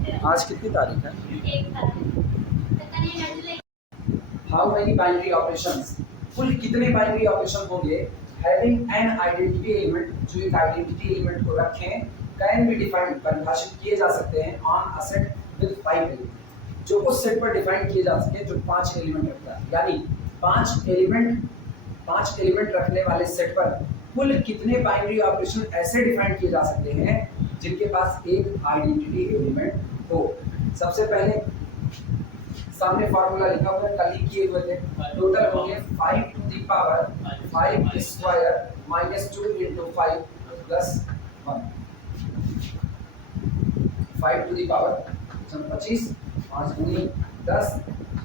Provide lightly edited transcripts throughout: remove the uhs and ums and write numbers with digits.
आज कितनी तारीख है? हाउ मेनी बाइनरी ऑपरेशंस, कुल कितने बाइनरी ऑपरेशन होंगे हैविंग एन आइडेंटिटी एलिमेंट, जो एक आइडेंटिटी एलिमेंट को रखें, कैन बी डिफाइंड, परिभाषित किए जा सकते हैं on a set with 5 element, जो उस सेट पर डिफाइन किए जा सके जो 5 एलिमेंट रखता है। यानी 5 एलिमेंट रखने वाले सेट पर कुल कितने बाइनरी ऑपरेशन ऐसे डिफाइन किए जा सकते हैं जिनके पास एक आइडेंटिटी एलिमेंट हो। सबसे पहले सामने फार्मूला लिखा हुआ है, कल ही किए हुए थे। टोटल हो गए 5 to the power 5 square minus 2 into 5 plus 1, 5 to the power 25, 5 दूनी 10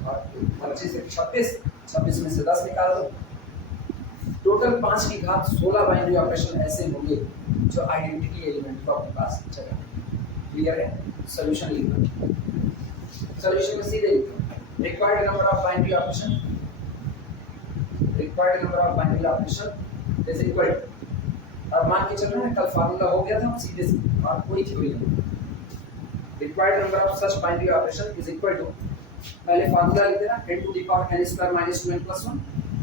और 25 से 26 में से 10 निकाल दो। टोटल 5 की घात 16 बाइनरी ऑपरेशन ऐसे होंगे जो आइडेंटिटी एलिमेंट को अपने पास चला। क्लियर है? सॉल्यूशन लिखो। सॉल्यूशन में सीधे लिखो required number of binary operation is equal to, और मान के चल रहे हैं कल फार्मूला हो गया था सीधे से और कोई थ्योरी नहीं। required number of such binary operation is equal to, पहले फार्मूला लिख देना n to the power n square minus 2n plus 1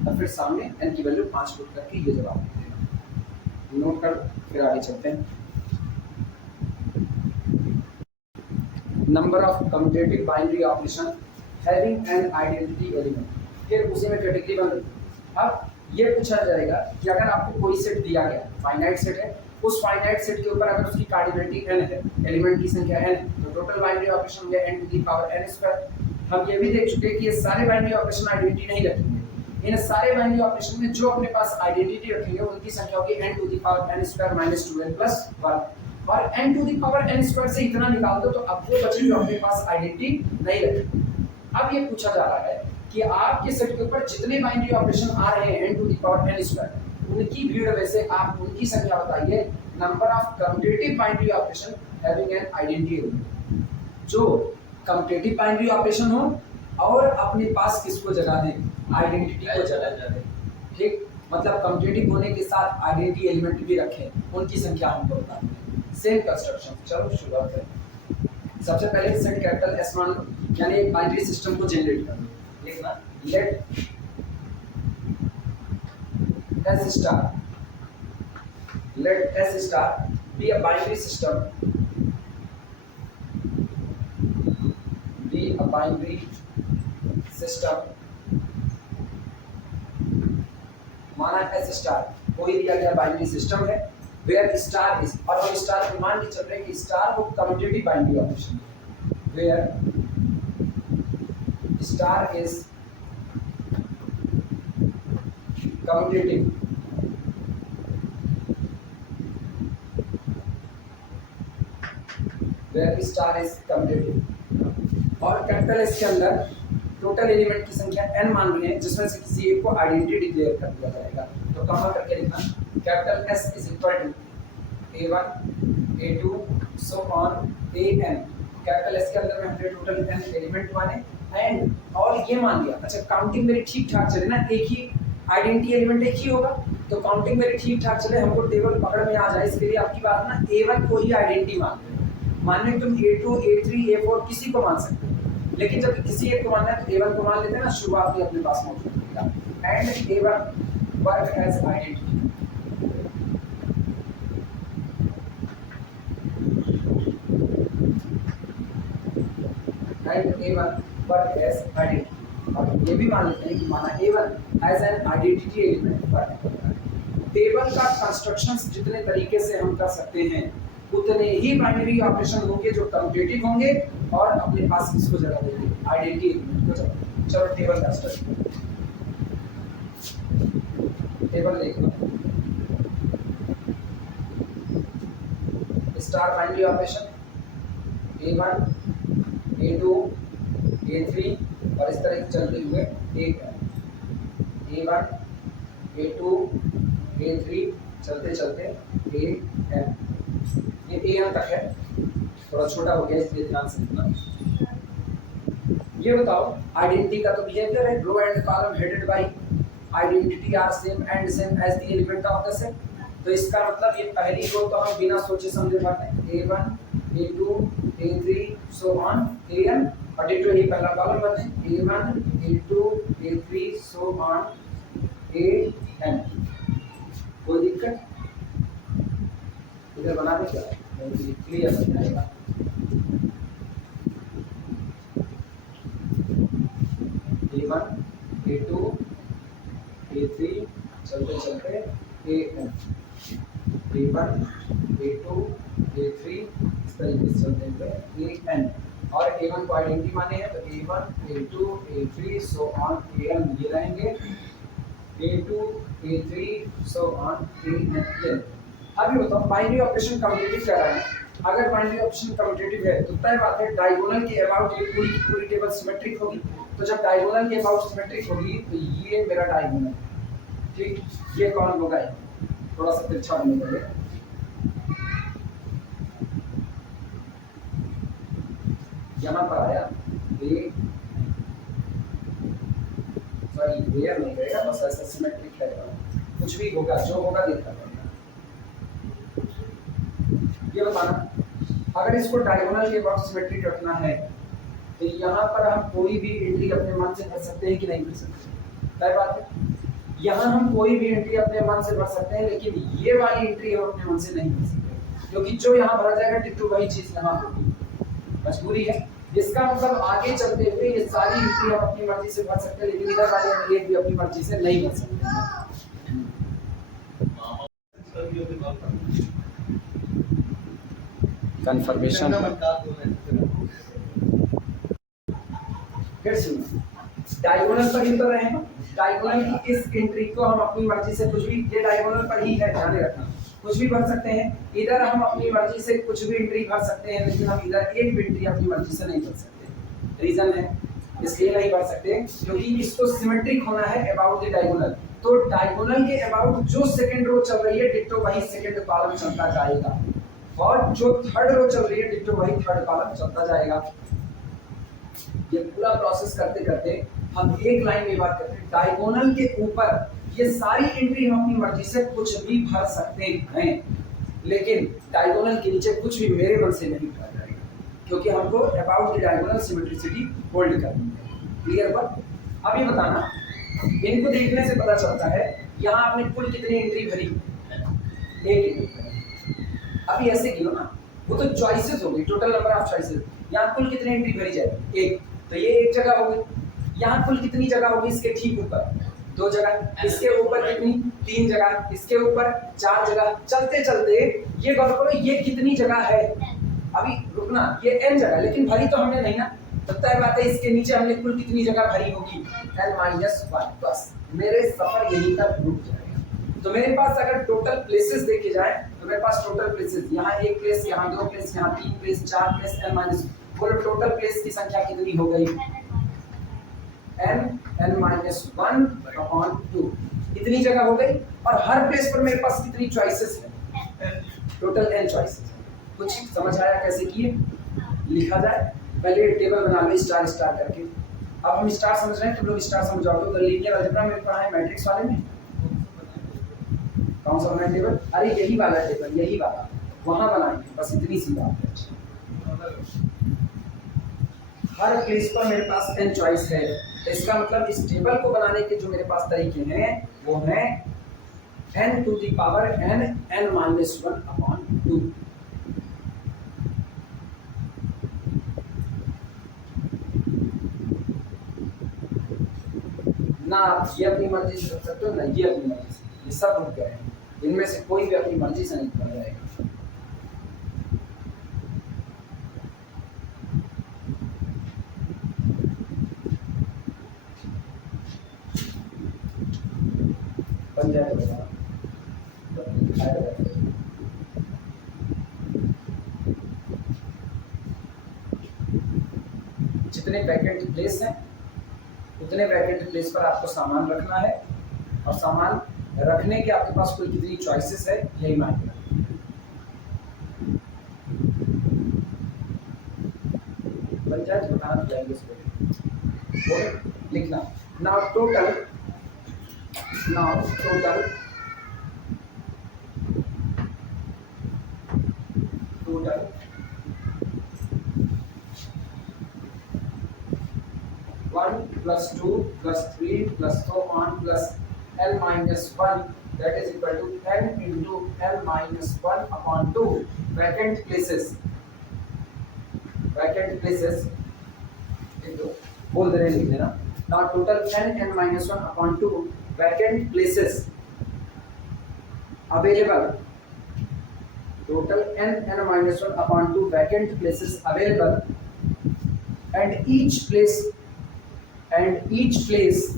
और फिर सामने n की वैल्यू 5 पुट करके ये जवाब लिख देना। नोट कर, फिर आगे चलते हैं। Number of commutative binary operation having an identity element, फिर उसी में कैटेगरी बन रही। अब ये पूछा जाएगा कि अगर आपको कोई सेट दिया गया, फाइनाइट सेट है, उस फाइनाइट सेट के ऊपर अगर उसकी कार्डिनलिटी n है, एलिमेंट की संख्या n, तो टोटल बाइनरी ऑपरेशन होगा n to the power n square. हम ये भी देख चुके हैं कि ये सारे बाइनरी ऑपरेशन आइडेंटिटी नहीं रखेंगे। इन सारे बाइनरी ऑपरेशन में जो अपने पास आइडेंटिटी रखेंगे उनकी संख्या होगी n to the power n square minus 2n plus 1, और n to the power n square से इतना निकाल दो तो अब वो बचे जो अपने पास आइडेंटिटी नहीं रखेंगे। अब ये पूछा जा रहा है कि आपके सेट के ऊपर जितने बाइनरी ऑपरेशन आ रहे हैं n to the power n square, उनकी भीड़ में से आप उनकी संख्या बताइए। Number of commutative binary operation having an identity element, जो कम्यूटेटिव बाइनरी ऑपरेशन हो और अपने पास किसको जगह दें, आइडेंटिटी को जगह दें। ठीक, मतलब कम्यूटेटिव होने के साथ आइडेंटिटी एलिमेंट भी रखें, उनकी संख्या हमको बताएं। सेम कंस्ट्रक्शन, चलो शुरुआत करें। सबसे पहले सेट कैपिटल S मान लो, यानी एक बाइनरी सिस्टम को जनरेट करना। लिखना let S star B a binary system, माना S स्टार कोई दिया गया बाइनरी सिस्टम है, वेयर स्टार इज, और हम स्टार को मान के चल रहे हैं कि स्टार वो कम्यूटेटिव बाइनरी ऑपरेशन है, where star is commutative, where star is commutative, और कैपिटल S के अंदर टोटल एलिमेंट की संख्या n मान रहे हैं जिसमें से किसी एक को आइडेंटिटी डिक्लेयर कर दिया जाएगा। तो कमा करके लिखना capital S is equal to a1 a2 so on an। Capital S के अंदर में हमने टोटल n एलिमेंट माने एंड, और ये मान लिया। अच्छा, काउंटिंग मेरी ठीक ठाक चले ना, एक ही आइडेंटिटी एलिमेंट एक ही होगा, तो काउंटिंग मेरी ठीक ठाक चले, हमको टेबल पकड़ में आ जाए, इसके लिए आपकी बात ना a1 को ही आइडेंटिटी मान लो। मानने तुम a2 a3 a4 किसी को मान सकते हो, लेकिन जब किसी एक को मानना है तो a1 को मान लेते हैं ना, शुरुआत में अपने पास मौजूद होगा। And a1 work as identity, and a1 work as identity. और ये भी मान लेते हैं कि माना a1 as an identity element work करता है। टेबल का कंस्ट्रक्शंस जितने तरीके से हम कर सकते हैं उतने ही बाइनरी ऑपरेशन होंगे जो कम्यूटेटिव होंगे और अपने पास किसको जगह देंगे, आइडेंटिटी एलिमेंट को जगह। चलो टेबल का स्ट्रक्चर, टेबल देखो, star binary operation a1 a2 a3 और इस तरह चलते हुए a1 a2 a3 चलते चलते an, ये an तक है, थोड़ा छोटा हो गया इसलिए ध्यान से लिखना। ये बताओ आइडेंटिटी का तो बिहेवियर है, row and column headed by identity are same and same as the element of the set. तो इसका मतलब ये पहली रो तो हम बिना सोचे समझे भरते हैं a1 a2 a3 so on an और डिटो ही पहला कॉलम बने a1 a2 a3 so on an। कोई दिक्कत इधर बना दे क्या क्लियर हो जाएगा। a1 a2 a3 चलते चलते an a1 a2 a3 इस तरीके से चलते हुए an और a1 को आइडेंटिटी माने हैं तो a1 a2 a3 so on an ये रहेंगे a2 a3 so on an। अब ये बताओ बाइनरी ऑपरेशन कम्यूटेटिव कर रहे हैं। अगर बाइनरी ऑपरेशन कम्यूटेटिव है तो तय बात है डायगोनल के अबाउट ये पूरी की पूरी टेबल सिमेट्रिक होगी। तो जब डायगोनल के अबाउट सिमेट्रिक होगी तो ये मेरा डायगोनल है, ठीक, ये कौन होगा, थोड़ा सा तिरछा बनने पड़ेगा। यहाँ पर आया ये सॉरी वेयर नहीं रहेगा, बस ऐसा सिमेट्रिक रहेगा, कुछ भी होगा जो होगा देखा पड़ेगा। ये बताना अगर इसको डायगोनल के अबाउट सिमेट्रिक रखना है तो यहाँ पर हम कोई भी एंट्री अपने मन से भर सकते हैं कि नहीं भर सकते, तय बात है। यहाँ हम कोई भी एंट्री अपने मन से भर सकते हैं लेकिन ये वाली एंट्री हम अपने मन से नहीं भर सकते क्योंकि जो यहाँ भरा जाएगा डिट्टो वही चीज यहाँ होगी, मजबूरी है। इसका मतलब आगे चलते हुए ये सारी एंट्री हम अपनी मर्जी से भर सकते हैं लेकिन इधर वाली एक भी अपनी मर्जी से नहीं भर सकते। कंफर्मेशन फिर सुनो डायगोनल पर ही तो रहे हैं, डायगोनल की इस एंट्री को हम अपनी मर्जी से कुछ भी, ये डायगोनल पर ही है ध्यान रखना, कुछ भी भर सकते हैं। इधर हम अपनी मर्जी से कुछ भी एंट्री भर सकते हैं लेकिन हम इधर एक भी एंट्री अपनी मर्जी से नहीं भर सकते। रीजन है इसलिए नहीं भर सकते क्योंकि इसको सिमेट्रिक होना है अबाउट द डायगोनल। तो डायगोनल के अबाउट जो सेकंड रो चल रही है डिट्टो वही सेकंड कॉलम चलता जाएगा और जो थर्ड रो चल रही है डिट्टो वही थर्ड कॉलम चलता जाएगा। ये पूरा प्रोसेस करते करते हम एक लाइन में बात करते हैं डायगोनल के ऊपर ये सारी एंट्री हम अपनी मर्जी से कुछ भी भर सकते हैं लेकिन डायगोनल के नीचे कुछ भी मेरे मन से नहीं भरा जाएगा क्योंकि हमको about the diagonal symmetricity hold करनी है। क्लियर बात। अब ये बताना इनको देखने से पता चलता है यहाँ आपने कुल कितनी एंट्री भरी, एक एंट्री। अभी ऐसे गिनो ना, वो तो चॉइसेस होगी, टोटल नंबर ऑफ चॉइसेस। यहाँ कुल कितनी एंट्री भरी जाएगी, एक, तो ये एक जगह होगी। यहाँ कुल कितनी जगह होगी इसके ठीक ऊपर, दो जगह, इसके ऊपर कितनी, तीन जगह, इसके ऊपर चार जगह। चलते चलते ये गौर करो ये कितनी जगह है, अभी रुकना, ये n जगह, लेकिन भरी तो हमने नहीं ना, तो तय बात है इसके नीचे हमने कुल कितनी जगह भरी होगी, n-1। बस मेरे सफर यहीं तक रुक जाएगा। तो मेरे पास अगर टोटल प्लेसेस देखे जाए तो मेरे पास टोटल प्लेसेस यहाँ एक प्लेस, यहाँ दो प्लेस, यहाँ तीन प्लेस, चार प्लेस, n-, बोलो टोटल प्लेस की संख्या कितनी हो गई, n-1/2। इतनी जगह हो गई और हर प्लेस पर मेरे पास कितनी चॉइसेस है, टोटल n चॉइसेस। कुछ समझ आया कैसे किए लिखा जाए। पहले टेबल बना लो स्टार स्टार करके। अब हम स्टार समझ रहे हैं, तुम लोग स्टार समझाओगे तो लीनियर अलजेब्रा में पढ़ा है मैट्रिक्स वाले में, कौन सा बना टेबल, अरे यही वाला टेबल, यही वाला वहां बनाएंगे, बस इतनी सी बात है। हर प्लेस पर मेरे पास n चॉइस है, इसका मतलब इस टेबल को बनाने के जो मेरे पास तरीके हैं वो हैं n to the power n n-1/2। ना आप ये अपनी मर्जी से कर सकते हो ना ये अपनी मर्जी से, ये सब रुक गए हैं, इनमें से कोई भी अपनी मर्जी से नहीं कर जाएगा। बन जाए तो जितने वैकेंट प्लेस हैं उतने वैकेंट प्लेस पर आपको सामान रखना है और सामान रखने के आपके पास कोई कितनी चॉइसेस है यही मायने रखता है। बन जाए तो बताना जाएंगे इसको लिखना। Now total 1 plus 2 plus 3 plus so on plus L minus 1 that is equal to n into L minus 1 upon 2 vacant places into बोल दे रहे लिख देना now total n minus 1 upon 2 vacant places available total n minus 1 upon 2 vacant places available and each place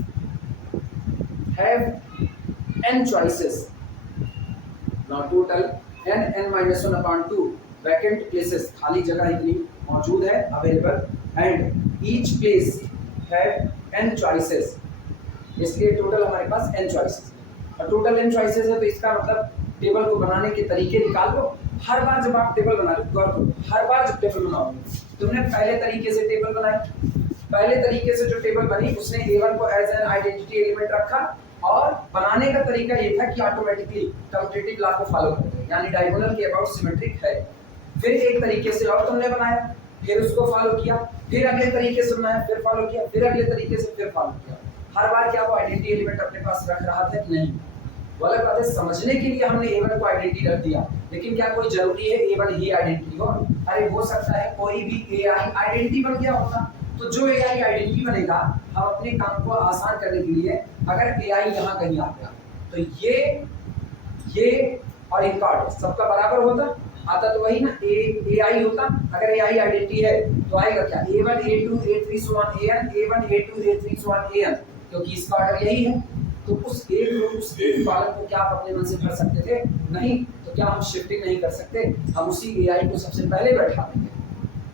have n choices now total n minus 1 upon 2 vacant places खाली जगह इतनी मौजूद है available and each place have n choices इसलिए total हमारे पास n choices और total n choices है तो इसका मतलब टेबल को बनाने के तरीके निकाल लो हर बार जब आप टेबल बना रहे हो हर बार जब टेबल बनाओगे तुमने पहले तरीके से टेबल बनाई पहले तरीके से जो टेबल बनी उसने a1 को एज एन आइडेंटिटी एलिमेंट रखा और बनाने का तरीका ये था कि ऑटोमेटिकली कम्यूटेटिव लॉ को फॉलो करते हैं यानी डायगोनल के अबाउट सिमेट्रिक है फिर एक तरीके से और तुमने बनाया फिर उसको फॉलो किया फिर अगले तरीके से बनाया फिर फॉलो किया फिर अगले तरीके से फिर फॉलो किया हर बार क्या वो आइडेंटिटी एलिमेंट अपने पास रख रहा था कि नहीं वाला बात है समझने के लिए हमने a1 को आइडेंटिटी रख दिया लेकिन क्या कोई जरूरी है a1 ही आइडेंटिटी हो अरे हो सकता है कोई भी ai आइडेंटिटी बन गया होता तो जो ai आइडेंटिटी बनेगा हम अपने काम को आसान करने के लिए अगर ai यहाँ कहीं आ गया तो ये और इनका ऑर्डर सबका बराबर होता आता तो वही ना ai होता अगर ai आइडेंटिटी है तो आएगा क्या a1 a2 a3 so on an a1 a2 a3 so on an क्योंकि इसका ऑर्डर यही है तो उस एक कॉलम को क्या आप अपने मन से कर सकते थे नहीं तो क्या हम शिफ्टिंग नहीं कर सकते हम उसी ai को सबसे पहले बैठा देंगे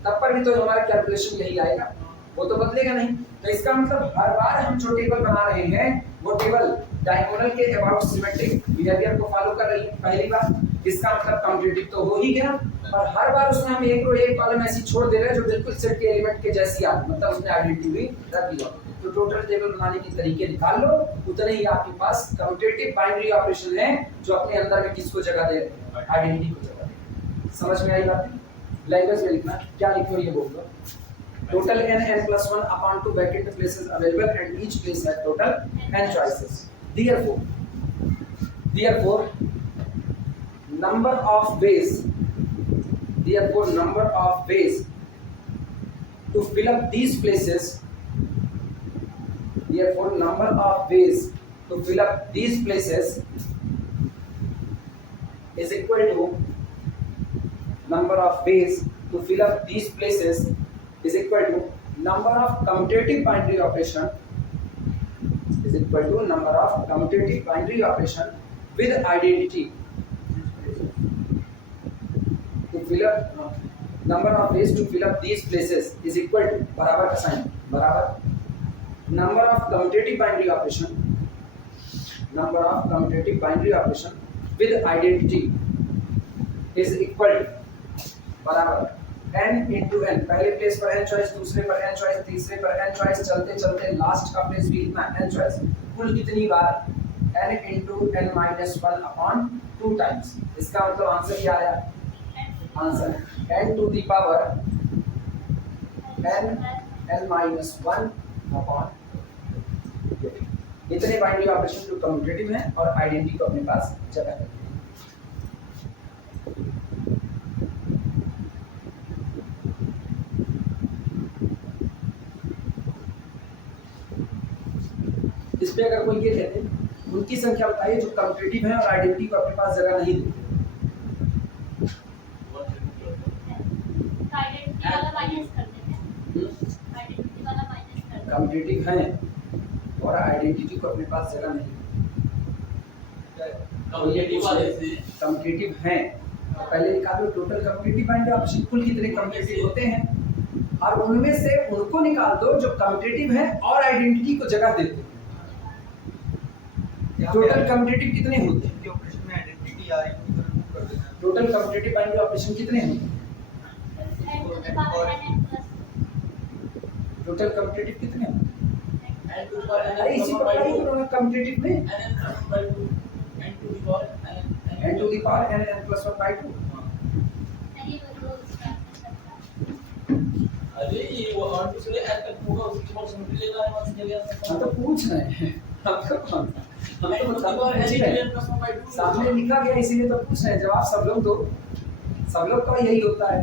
तब पर भी तो हमारा कैलकुलेशन यही आएगा वो तो बदलेगा नहीं तो इसका मतलब हर बार हम जो टेबल बना रहे हैं वो टेबल डायगोनल के अबाउट सिमेट्रिक बिहेवियर को फॉलो कर रही है पहली बार इसका मतलब कम्यूटेटिव तो हो ही गया और हर बार उसमें हम एक रो एक कॉलम ऐसी छोड़ दे रहे हैं जो बिल्कुल सेट के एलिमेंट के जैसी आ मतलब उसने आइडेंटिटी भी रख लिया तो टोटल टेबल बनाने के तरीके निकाल लो उतने ही आपके पास कम्यूटेटिव बाइनरी ऑपरेशन है जो अपने अंदर में किसको जगह दे रहे हैं आइडेंटिटी को जगह दे समझ में आई बात लैंग्वेज में लिखना क्या लिखो ये बोल दो total n plus 1 upon 2 vacant places available and each place has total n choices therefore number of ways to fill up these places is equal to number of ways to fill up these places is equal to number of commutative binary operation with identity to fill up number of ways to fill up these places is equal to बराबर का sign बराबर number of commutative binary operation with identity is equal to बराबर n into n पहले place पर n choice दूसरे पर n choice तीसरे पर n चॉइस चलते चलते लास्ट का प्लेस भी इतना n चॉइस कुल कितनी बार n into n minus 1 upon 2 times इसका मतलब आंसर क्या आया answer n to the power n minus 1 upon इतने बाइनरी ऑपरेशन जो कम्यूटेटिव है और आइडेंटिटी को अपने पास जगह है इस पे अगर कोई ये कहते हैं उनकी संख्या बताइए जो कम्यूटेटिव है और आइडेंटिटी को अपने पास जगह नहीं देते कम्यूटेटिव है और आइडेंटिटी को अपने पास जगह नहीं कम्यूटेटिव है तो पहले निकालो टोटल कम्यूटेटिव बाइनरी ऑपरेशन कुल कितने कम्यूटेटिव होते हैं और उनमें से उनको निकाल दो जो कम्यूटेटिव है और आइडेंटिटी को जगह देते हैं टोटल कम्यूटेटिव कितने होते हैं ऑपरेशन में आइडेंटिटी आ रही है तो कर देना टोटल कम्यूटेटिव बाइनरी ऑपरेशन कितने होते हैं टोटल कम्यूटेटिव कितने होते हैं अरे इसी को पढ़ाई करो ना कम्यूटेटिव में n to the power n plus 1 by 2 अरे ये वो और दूसरे ऐड तक होगा उसके बाद समझ लेना है वहां से चले हम तो पूछ रहे हैं आपका कौन था? हम तो मतलब पूछ रहे हैं, सामने लिखा गया इसीलिए तो पूछ रहे हैं। जवाब सब लोग दो, सब लोग का यही होता है।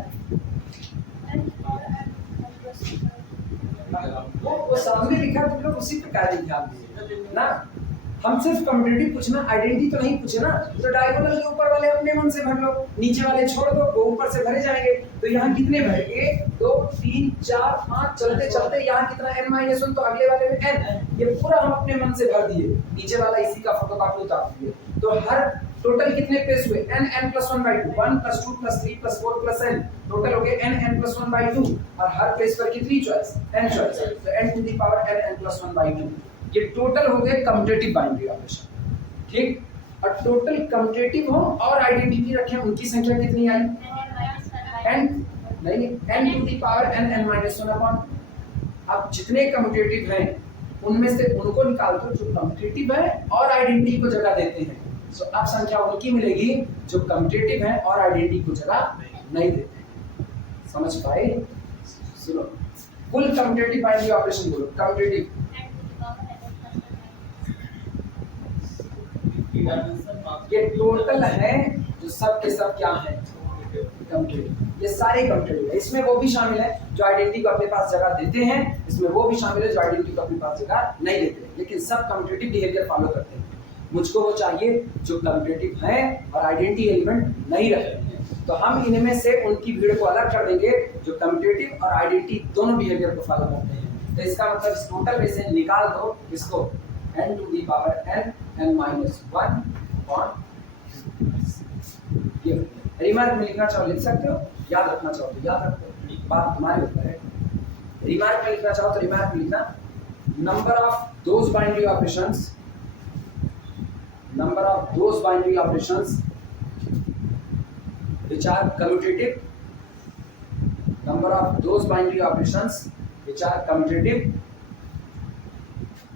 वो सामने लिखा, तुम लोग उसी पे कार्य ध्यान दीजिए ना। हम सिर्फ कम्युनिटी पूछना, आइडेंटिटी तो नहीं पूछे ना। तो डायगोनल के ऊपर वाले अपने मन से भर लो, नीचे वाले छोड़ दो, वो ऊपर से भरे जाएंगे। तो यहाँ कितने भरे? 1 2 3 4 5, चलते चलते यहाँ कितना n-1, तो अगले वाले में n। ये पूरा हम अपने मन से भर दिए, नीचे वाला इसी का फोटोकॉपी उतार दिए। तो हर टोटल कितने पेज हुए? n+1/2, 1 + 2 + 3 + 4 + n, टोटल हो गए n+1/2। और हर पेज पर कितनी चॉइस? n choice. तो n to the power n+1/2। ये टोटल हो गए कम्यूटेटिव बाइनरी ऑपरेशन, ठीक। और टोटल कम्यूटेटिव हो और आइडेंटिटी रखें, उनकी संख्या कितनी आई? n नहीं, n to the power n(n-1)। अब जितने कम्यूटेटिव हैं उनमें से उनको निकाल दो जो कम्यूटेटिव है और आइडेंटिटी को जगह देते हैं। सो अब संख्या उनकी मिलेगी जो कम्यूटेटिव है और आइडेंटिटी को जगह नहीं देते। समझ पाए? सुनो, कुल कम्यूटेटिव बाइनरी ऑपरेशन बोलो। कम्यूटेटिव ये टोटल है जो सब के सब क्या है? कम्यूटेटिव। ये सारे कम्यूटेटिव है। इसमें वो भी शामिल है जो आइडेंटिटी को अपने पास जगह देते हैं, इसमें वो भी शामिल है जो आइडेंटिटी को अपने पास जगह नहीं देते हैं, लेकिन सब कम्यूटेटिव बिहेवियर फॉलो करते हैं। मुझको वो चाहिए जो कम्यूटेटिव है और आइडेंटिटी एलिमेंट नहीं रखते हैं। तो हम इनमें से उनकी भीड़ को अलग कर देंगे जो कम्यूटेटिव और आइडेंटिटी दोनों बिहेवियर को फॉलो करते हैं। तो इसका मतलब इस टोटल में से निकाल दो इसको n to the power n(n-1)। ये रिमार्क में लिखना चाहो लिख सकते हो, याद रखना चाहो तो याद रखो, बात तुम्हारे ऊपर है। रिमार्क में लिखना चाहो तो रिमार्क में लिखना number of those binary operations, number of those binary operations which are commutative, number of those binary operations which are commutative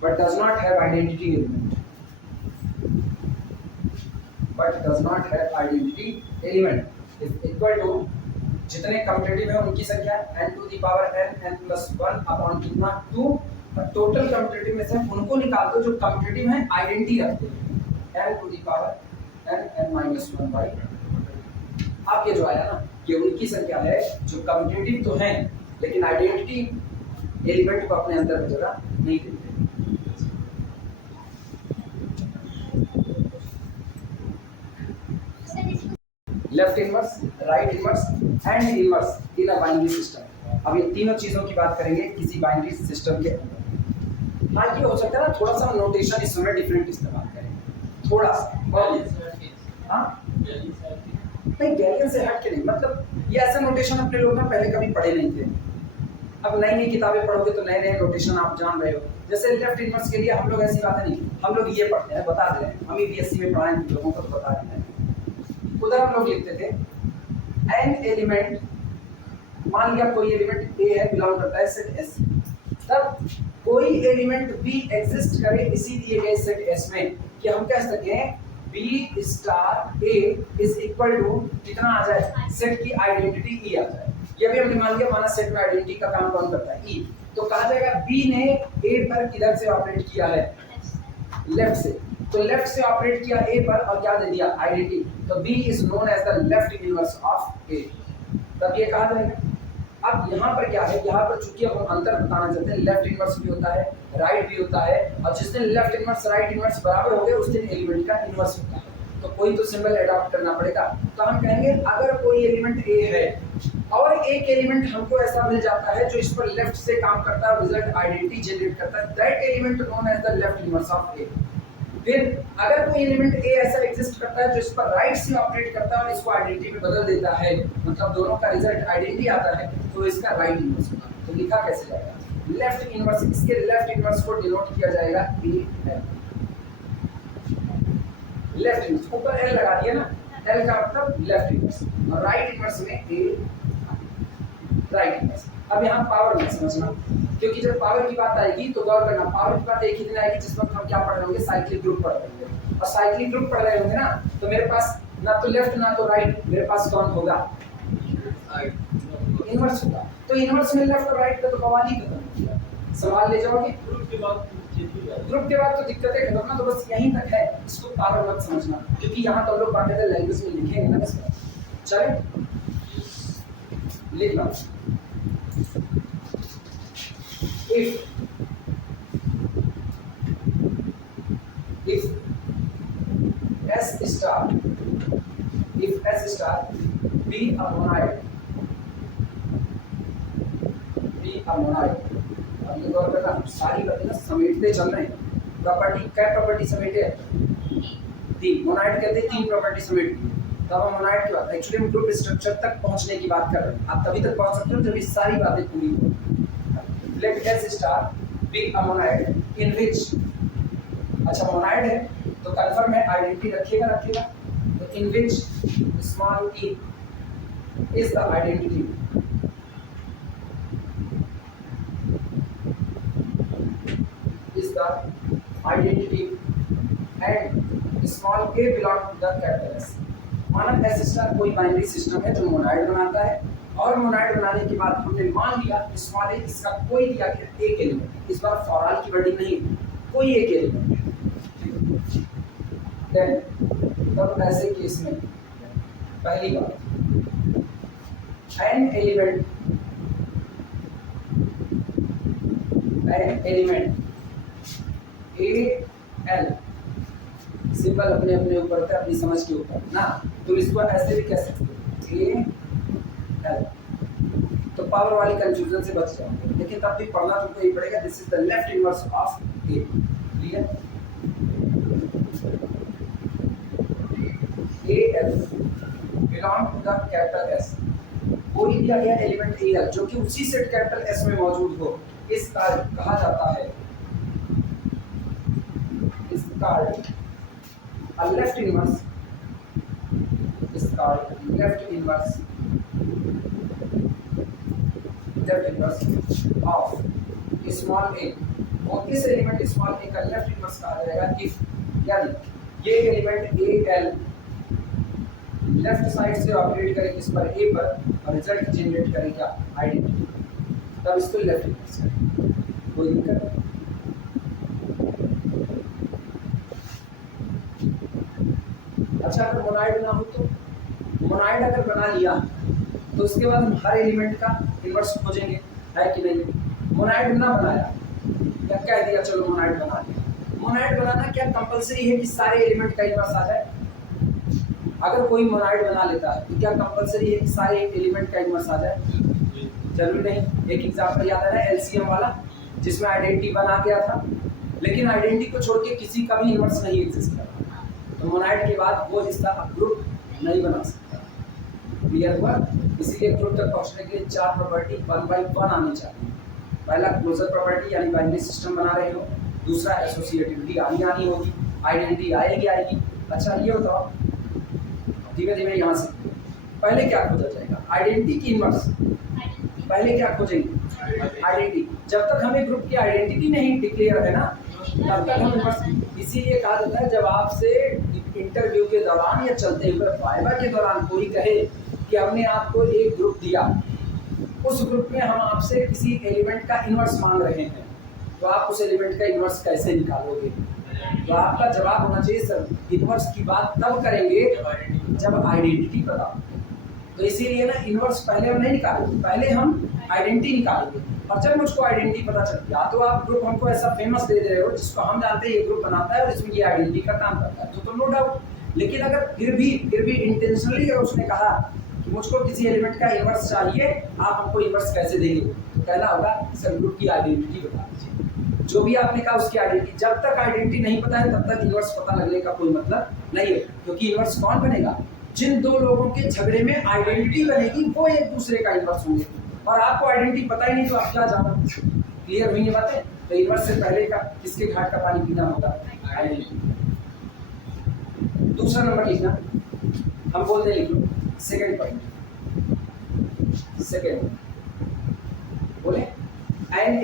but does not have identity element, but does not have identity element is equal to जितने commutative है उनकी संख्या n to the power n(n+1) upon कितना 2, और total commutative में से उनको निकाल दो जो कम्यूटेटिव है आइडेंटिटी रखते हैं n to the power n(n-1)। अब ये जो आया ना, ये उनकी संख्या है जो कम्यूटेटिव तो हैं लेकिन आइडेंटिटी एलिमेंट को अपने अंदर में जगह नहीं देते। Left inverse, right inverse and inverse in a binary system. अब ये तीनों चीजों की बात करेंगे किसी बाइनरी सिस्टम के अंदर। हाँ, ये हो सकता है ना थोड़ा सा नोटेशन इस समय डिफरेंट इस्तेमाल करें थोड़ा सा। हाँ नहीं, गैलियन से हट के नहीं, मतलब ये ऐसा नोटेशन अपने लोग ना पहले कभी पढ़े नहीं थे। अब नई नई किताबें पढ़ोगे तो नए नए नोटेशन आप जान रहे हो। जैसे लेफ्ट इनवर्स के लिए हम लोग ऐसी बातें नहीं, हम लोग ये पढ़ते हैं, बता दे रहे हैं, हम ही बीएससी में पढ़ाए लोगों को तो बता रहे हैं। उधर हम लोग लिखते थे एन एलिमेंट, मान लिया कोई एलिमेंट ए है, बिलोंग करता है सेट एस, तब कोई एलिमेंट बी एग्जिस्ट करे इसी दिए गए सेट एस में कि हम कह सकते हैं B star A is equal to कितना आ जाए, सेट की आइडेंटिटी ई आ जाए। ये भी हमने मान लिया, माना सेट में आइडेंटिटी का काम कौन करता है, ई। तो कहा जाएगा बी ने ए पर किधर से ऑपरेट किया है, लेफ्ट से, तो लेफ्ट से ऑपरेट किया ए पर और क्या दे दिया, आइडेंटिटी। तो B is known as the left inverse of A, तब ये कहा जाएगा। अब यहाँ पर क्या है, यहाँ पर चूंकि अब हम अंतर बताना चाहते हैं, लेफ्ट इनवर्स भी होता है, राइट भी होता है, और जिस दिन लेफ्ट इनवर्स राइट इनवर्स बराबर हो गए उस दिन एलिमेंट का इनवर्स होता है। तो कोई तो सिंबल अडॉप्ट करना पड़ेगा। तो हम कहेंगे अगर कोई एलिमेंट ए है और एक एलिमेंट हमको ऐसा मिल जाता है जो इस पर लेफ्ट से काम करता है, रिजल्ट आइडेंटिटी जनरेट करता है, that element known as the left inverse of A. फिर अगर कोई एलिमेंट ए ऐसा एग्जिस्ट करता है जो इस पर राइट से ऑपरेट करता है और इसको आइडेंटिटी में बदल देता है, मतलब दोनों का रिजल्ट आइडेंटिटी आता है, तो इसका राइट इनवर्स होगा। तो लिखा कैसे जाएगा, लेफ्ट इनवर्स, इसके लेफ्ट इनवर्स को डिनोट किया जाएगा ए एल, लेफ्ट इनवर्स, ऊपर एल लगा दिया ना, एल का मतलब लेफ्ट इनवर्स, और राइट इनवर्स में ए राइट इनवर्स। अब यहाँ पावर में समझना, क्योंकि जब पावर की बात आएगी तो गौर करना, पावर की बात एक ही दिन आएगी जिस वक्त हम क्या पढ़ रहे होंगे, साइक्लिक ग्रुप पढ़ रहे होंगे। और साइक्लिक ग्रुप पढ़ रहे होंगे ना, तो मेरे पास ना तो लेफ्ट ना तो राइट, मेरे पास कौन होगा, इनवर्स होगा। तो इनवर्स में लेफ्ट और राइट का तो बवाल ही खत्म हो गया। सवाल ले जाओगे ग्रुप के बाद ग्रुप के बाद तो दिक्कतें खत्म ना, तो बस यहीं तक है, इसको पावर मत समझना, क्योंकि यहाँ तो हम लोग पार्टिकल लैंग्वेज में लिखेंगे ना इसका। चले लिख लो, if S star be a monoid, अब ये गौर करना, सारी बातें ना समेटते चल रहे हैं। प्रॉपर्टी क्या प्रॉपर्टी समेटे? तीन। मोनाइड कहते हैं तीन प्रॉपर्टी समेट दी। तब हम मोनाइड की बात, एक्चुअली हम ग्रुप स्ट्रक्चर तक पहुंचने की बात कर रहे हैं। आप तभी तक पहुंच सकते हो जब ये सारी बातें पूरी हो। Let S star B a monoid in which, अच्छा मोनाइड है तो कंफर्म है, आइडेंटिटी रखिएगा। तो in which small e is the identity, and small a belong to the capital S। माना S स्टार कोई बाइनरी सिस्टम है जो मोनाइड बनाता है, और मोनाइड बनाने के बाद हमने मान लिया स्मॉल a इसका कोई दिया गया एक एलिमेंट, इस बार फॉर ऑल की वर्डिंग नहीं, कोई एक एलिमेंट। देन तब ऐसे केस में पहली बात, N element A L, simple अपने अपने ऊपर था, अपनी समझ के ऊपर ना, तो इसको ऐसे भी कह सकते हो ए एल, तो पावर वाली कंफ्यूजन से बच जाओगे, लेकिन तब भी पढ़ना तुमको यही पड़ेगा। This is the left inverse of A, clear? A L belong to the capital S, कोई दिया गया एलिमेंट ए एल जो कि उसी सेट कैपिटल एस में मौजूद हो, इस कार्ड कहा जाता है, इस card a left inverse, is called left inverse of small a, और इस एलिमेंट स्मॉल a का लेफ्ट इनवर्स कहा जाएगा इफ, यानी ये element A L left side से ऑपरेट करे किस पर, ए पर, और रिजल्ट जनरेट करे क्या, आइडेंटिटी, तब इसको लेफ्ट इनवर्स करें। कोई दिक्कत नहीं। अच्छा अगर मोनाइड ना हो तो, मोनाइड अगर बना लिया तो उसके बाद हम हर एलिमेंट का इनवर्स खोजेंगे, है कि नहीं? मोनाइड ना बनाया या कह दिया चलो मोनाइड बना लिया, मोनाइड बनाना क्या कंपलसरी है कि सारे एलिमेंट का इनवर्स आ जाए? अगर कोई मोनाइड बना लेता है तो क्या कंपलसरी है कि सारे एलिमेंट का इनवर्स आ जाए? जरूरी नहीं। एक एग्जांपल याद है ना एलसीएम वाला, जिसमें आइडेंटिटी बना गया था, लेकिन आइडेंटिटी को छोड़ के किसी का भी इनवर्स नहीं एग्जिस्ट करता, तो मोनाइड के बाद वो हिस्सा अब ग्रुप नहीं बना सकता। क्लियर हुआ? इसीलिए ग्रुप तक पहुंचने के लिए चार प्रॉपर्टी 1 by 1 आनी चाहिए। पहला क्लोजर प्रॉपर्टी यानी बाइनरी सिस्टम बना रहे हो, दूसरा एसोसिएटिविटी आनी होगी, आइडेंटिटी आएगी। अच्छा ये बताओ धीमे धीमे यहाँ से पहले क्या खोजा जाएगा? आइडेंटिटी की इनवर्स। पहले क्या खोजेंगे? आइडेंटिटी। जब तक हमें ग्रुप की आइडेंटिटी नहीं डिक्लेयर है ना, तब तक हम इनवर्स। इसीलिए कहा जाता है जब आपसे इंटरव्यू के दौरान या चलते हुए वाइवा के दौरान कोई कहे कि हमने आपको एक ग्रुप दिया, उस ग्रुप में हम आपसे किसी एलिमेंट का इनवर्स मांग रहे हैं, तो आप उस एलिमेंट का इनवर्स कैसे निकालोगे? तो आपका जवाब होना चाहिए सर इनवर्स की बात तब करेंगे जब आइडेंटिटी पता हो। तो इसीलिए ना इनवर्स पहले हम नहीं निकालेंगे, पहले हम आइडेंटिटी निकालेंगे, और जब मुझको आइडेंटिटी पता चल गया तो आप ग्रुप हमको ऐसा फेमस दे रहे हो जिसको हम जानते हैं ये ग्रुप बनाता है और इसमें ये आइडेंटिटी का काम करता है, तो नो डाउट। लेकिन अगर फिर भी इंटेंशनली अगर उसने कहा कि मुझको किसी एलिमेंट का इनवर्स चाहिए, आप हमको इनवर्स कैसे देंगे, तो कहना होगा सर ग्रुप की आइडेंटिटी बता दीजिए। जो भी आपने कहा उसकी आइडेंटिटी, जब तक आइडेंटिटी नहीं पता है तब तक इनवर्स पता लगने का कोई मतलब नहीं है, क्योंकि इनवर्स कौन बनेगा? जिन दो लोगों के झगड़े में आइडेंटिटी बनेगी वो एक दूसरे का इनवर्स होंगे, और आपको आइडेंटिटी पता ही नहीं तो आप क्या जानो। क्लियर हुई ये बातें? तो इनवर्स से पहले का किसके घाट का पानी पीना होगा? आइडेंटिटी। दूसरा नंबर लिखना, हम बोलते लिख लो सेकंड पॉइंट। सेकंड बोले एन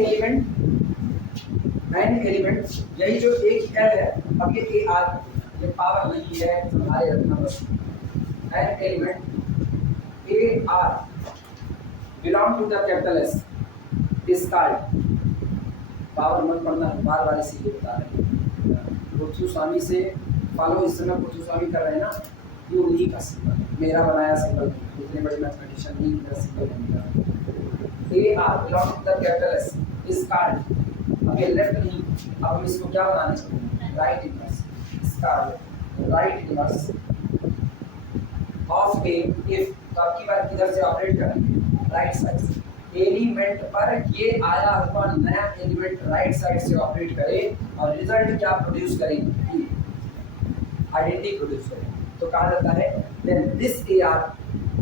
एलिमेंट, यही जो एक एल है, अब ये ए आर, ये पावर नहीं है, तुम्हारे रखना बस। An element A R belong to the capital S is called, power मत पढ़ना, बार बार इसीलिए बता रहे हैं। कुथुस्वामी से फॉलो इस समय कुथुस्वामी कर रहे हैं ना, ये उन्हीं का सिंबल, मेरा बनाया सिंबल, इतने बड़े मैथमेटिशियन नहीं मेरा सिंबल बनेगा। A R belong to the capital S is called, अब ये लेफ्ट नहीं, अब हम इसको क्या बनाने चाहते हैं, राइट इनवर्स, इसका right inverse of A if, तो आपकी बार किधर से ऑपरेट करेंगे, राइट साइड से, एलिमेंट पर ये आया हुआ नया एलिमेंट राइट साइड से ऑपरेट करे और रिजल्ट क्या प्रोड्यूस करेगी, आइडेंटिटी प्रोड्यूस करेगी, तो कहा जाता है देन दिस ए आर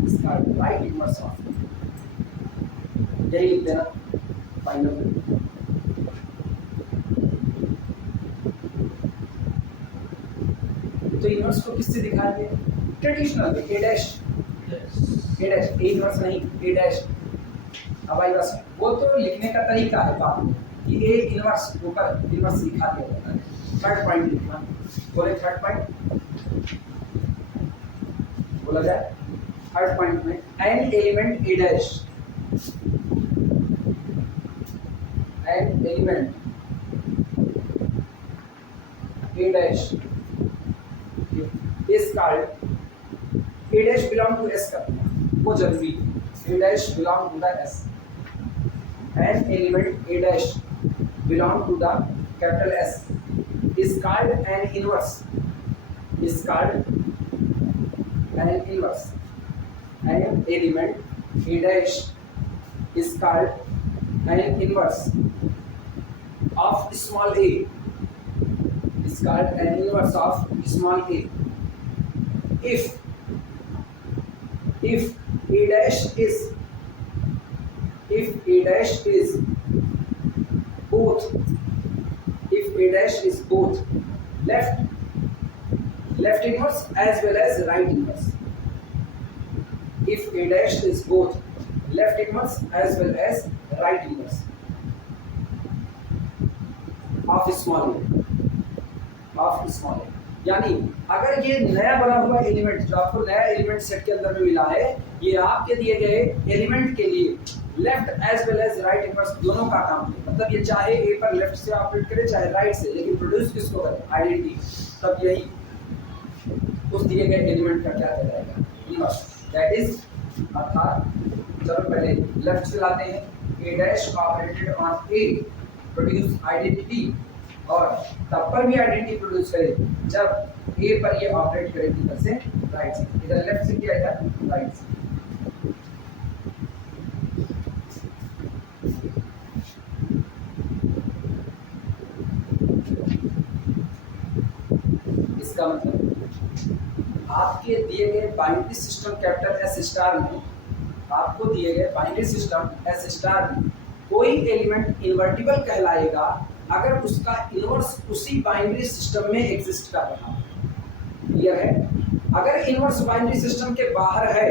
इसका राइट इनवर्स ऑफ, यही लिख देना फाइनल। तो इनवर्स को किससे दिखाएंगे, traditional A dash, A dash, A inverse नहीं, ए डैश। अब आई बस वो तो लिखने का तरीका है बात में कि ए इनवर्स ऊपर इनवर्स लिखा दिया जाता है। थर्ड पॉइंट लिखना, बोले थर्ड पॉइंट बोला जाए, थर्ड पॉइंट में an element A dash, an element A dash is called, A dash belong to S का वो जरूरी, A dash belong to the S, an element A dash belong to the capital S is called an inverse, is called an inverse, an element a dash is called an inverse of small a, is called an inverse of small a if a dash is, if a dash is both, if a dash is both left inverse as well as right inverse, if a dash is both left inverse as well as right inverse of small a, यानी अगर ये नया बना हुआ element जो आपको नया element set के अंदर में मिला है, ये आपके दिए गए एलिमेंट के लिए left as well as right inverse दोनों का काम है, मतलब ये चाहे ए पर लेफ्ट से ऑपरेट करे चाहे राइट से, लेकिन प्रोड्यूस किसको करे, आइडेंटिटी, तब यही उस दिए गए एलिमेंट का क्या कहलाएगा, इनवर्स, दैट इज, अर्थात चलो पहले लेफ्ट से लाते हैं, A dash operated on A produce identity, और तब पर भी आइडेंटिटी प्रोड्यूस करे जब ए पर ये ऑपरेट करे किधर से, राइट से, इधर लेफ्ट से किया इधर राइट से। इसका मतलब आपके दिए गए binary system capital S star में, आपको दिए गए बाइनरी सिस्टम एस स्टार में कोई एलिमेंट इन्वर्टिबल कहलाएगा अगर उसका इनवर्स उसी बाइनरी सिस्टम में एग्जिस्ट कर रहा है, क्लियर है। अगर इनवर्स बाइनरी सिस्टम के बाहर है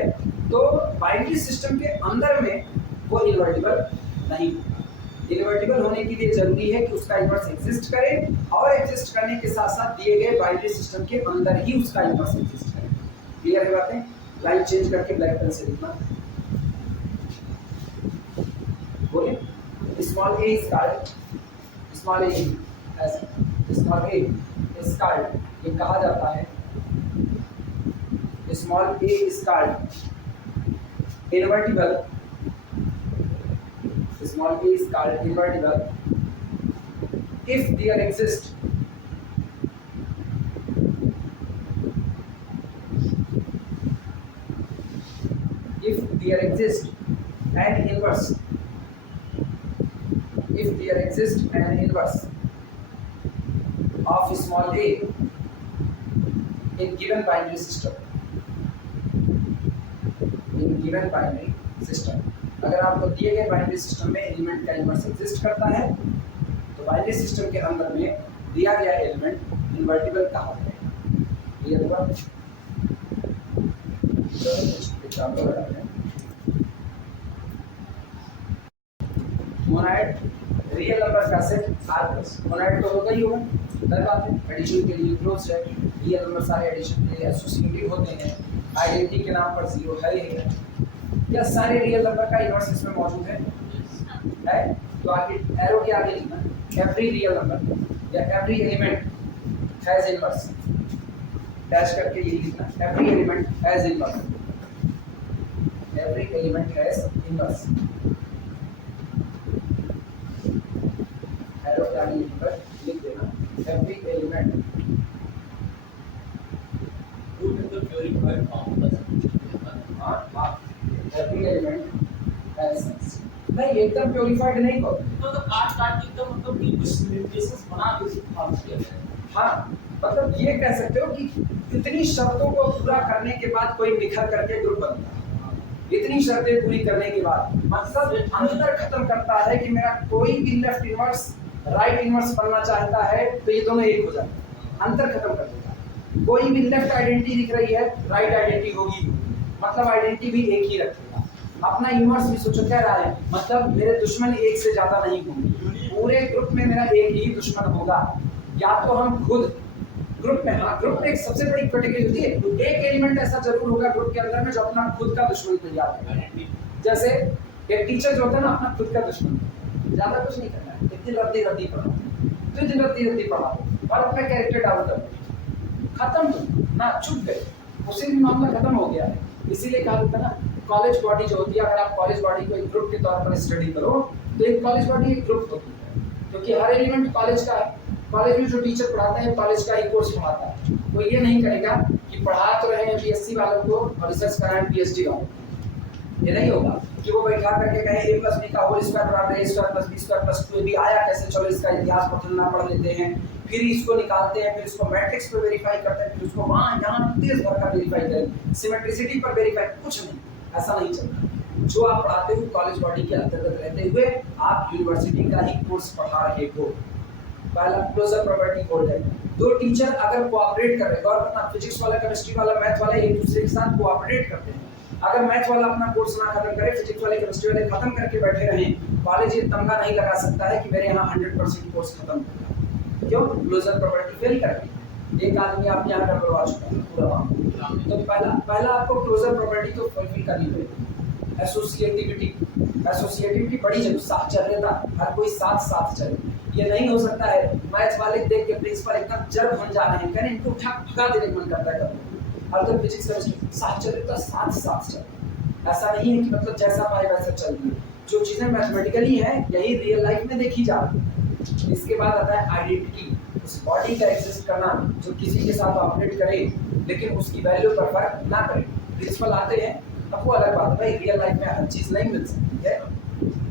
तो बाइनरी सिस्टम के अंदर में वो इन्वर्टिबल नहीं, इन्वर्टिबल होने के लिए जरूरी है कि उसका इनवर्स एग्जिस्ट करे और एग्जिस्ट करने के साथ साथ दिए गए बाइनरी सिस्टम के अंदर ही उसका इनवर्स एग्जिस्ट करे, क्लियर है बातें। लाइन चेंज करके ब्लैक पेन से लिखना, बोलिए small A is called, small A ऐसे, स्मॉल ए इज कॉल्ड, ये कहा जाता है small A is called invertible, small a is called invertible if there exists an inverse, if there exists an inverse of small a in given binary system, in given binary system, अगर आपको दिए गए binary system में element का inverse exist करता है तो binary system के अंदर में दिया गया एलिमेंट इन्वर्टिबल कहा जाएगा, क्लियर हुआ। मोनाइड रियल नंबर का सेट आर प्लस, मोनाइड तो होगा ही होगा, हर बात है, एडिशन के लिए क्लोज है, रियल नंबर सारे एडिशन के लिए एसोसिएटिव होते हैं, आइडेंटिटी के नाम पर जीरो है ही है, क्या सारे रियल नंबर का इनवर्स इसमें मौजूद है? तो आगे एरो के आगे लिखना एवरी रियल नंबर या every element has inverse, dash करके ये लिखना every element has inverse, every element has inverse. Arrow के आगे लिख देना every element purified form every element has, नहीं एकदम प्योरीफाइड नहीं करो, तो काट काट के एकदम मतलब कि कुछ लिमिटेशंस बना के फॉर्म किया गया है। हाँ मतलब ये कह सकते हो कि इतनी शर्तों को पूरा करने के बाद कोई निखर करके ग्रुप बनता है, इतनी शर्तें पूरी करने के बाद मतलब अंतर खत्म करता है कि मेरा कोई भी लेफ्ट इनवर्स राइट इनवर्स बनना चाहता है तो ये दोनों एक हो जाते हैं, अंतर खत्म कर देता है। कोई भी लेफ्ट आइडेंटिटी दिख रही है राइट आइडेंटिटी होगी, मतलब आइडेंटिटी भी एक ही रखेगा। अपना इनवर्स भी सोचो क्या रहा है, मतलब मेरे दुश्मन एक से ज्यादा नहीं होंगे, पूरे ग्रुप में मेरा एक ही दुश्मन होगा, या तो हम खुद ग्रुप में, हाँ ग्रुप में एक सबसे बड़ी कैटेगरी होती है, एक एलिमेंट ऐसा जरूर होगा ग्रुप के अंदर में जो अपना खुद का दुश्मन तैयार करे। जैसे एक टीचर जो होता है ना अपना खुद का दुश्मन, ज्यादा कुछ नहीं करना है, एक दिन रद्दी रद्दी पढ़ा, दो दिन रद्दी रद्दी पढ़ा और अपना कैरेक्टर डाउन कर खत्म, तो ना चुप गए, उसी दिन मामला खत्म हो गया है। इसीलिए कहा जाता है ना कॉलेज बॉडी जो होती है, अगर आप कॉलेज बॉडी को एक ग्रुप के तौर पर स्टडी करो तो एक कॉलेज बॉडी एक ग्रुप होती है, क्योंकि हर एलिमेंट कॉलेज का है। कॉलेज में जो टीचर पढ़ाता है कॉलेज का ही कोर्स पढ़ाता है, वो ये नहीं करेगा कि पढ़ा तो रहे हैं बीएससी वालों को और रिसर्च कराएं पीएचडी वालों को, ये नहीं होगा कि वो बैठा करके कहें a + b का होल स्क्वायर बराबर a² + b² + 2ab आया कैसे, चलो इसका इतिहास पढ़ना पढ़ लेते हैं, फिर इसको निकालते हैं, फिर इसको मैट्रिक्स पे वेरीफाई करते हैं, फिर उसको वहाँ यहाँ देश भर का वेरीफाई करें, सिमेट्रिसिटी पर वेरीफाई, कुछ नहीं, ऐसा नहीं चलता। जो आप पढ़ाते हो कॉलेज बॉडी के अंतर्गत रहते हुए आप यूनिवर्सिटी का ही कोर्स पढ़ा रहे हो। पहला क्लोजर प्रॉपर्टी बोल रहे हैं, दो टीचर अगर कोऑपरेट कर रहे हैं और अपना फिजिक्स वाला केमिस्ट्री वाला मैथ वाला एक दूसरे के साथ कोऑपरेट करते हैं, अगर मैथ वाला अपना कोर्स ना खत्म करे, फिजिक्स वाले केमिस्ट्री वाले खत्म करके बैठे रहें, कॉलेज ये तमगा नहीं लगा सकता है कि मेरे यहाँ 100% कोर्स खत्म होगा। क्यों? क्लोजर प्रॉपर्टी फेल कर रही, एक आदमी आप यहाँ गड़बड़वा चुका है पूरा मामला। तो पहला आपको क्लोजर प्रॉपर्टी तो फुलफिल करनी पड़ेगी। एसोसिएटिविटी बड़ी जरूर साथ चल रहा था, हर कोई साथ चले, ये नहीं हो सकता है मैथ वाले देख के प्रिंसिपल एकदम जर्ब बन जा रहे हैं, कह रहे इनको उठा भगा देने का मन करता है कभी, और तो फिजिक्स केमिस्ट्री साथ चले तो साथ चले। ऐसा नहीं है कि मतलब जैसा पाए वैसा चल रही है, जो चीजें मैथमेटिकली हैं यही रियल लाइफ में देखी जा रही है। इसके बाद आता है आइडेंटिटी, उस बॉडी का एग्जिस्ट करना जो किसी के साथ ऑपरेट करे लेकिन उसकी वैल्यू पर फर्क ना करे। प्रिंसिपल आते हैं अब वो अलग बात है, भाई रियल लाइफ में हर चीज नहीं मिल सकती है।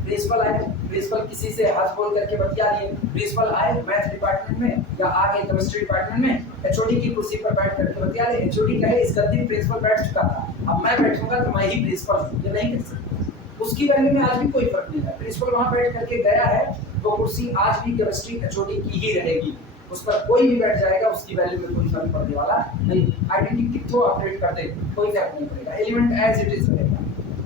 प्रिंसिपल आए, प्रिंसिपल किसी से हाथ बोल करके बतिया लिए, प्रिंसिपल आए मैथ डिपार्टमेंट में या आगे केमिस्ट्री डिपार्टमेंट में एचओडी की कुर्सी पर बैठ करके बतिया ले, एचओडी कहे इस गद्दी प्रिंसिपल बैठ चुका था, अब मैं बैठूंगा तो मैं ही प्रिंसिपल हूं, ये नहीं कर सकता। उसकी वैल्यू में आज भी कोई फर्क नहीं है, प्रिंसिपल वहां बैठ करके गया है, वो कुर्सी आज भी केमिस्ट्री एचओडी की ही रहेगी, उस पर कोई भी बैठ जाएगा, उसकी वैल्यू में कोई फर्क पड़ने वाला नहीं। आइडेंटिटी कितना ऑपरेट कर दे कोई फर्क नहीं पड़ेगा, एलिमेंट एज इट इज रहेगा।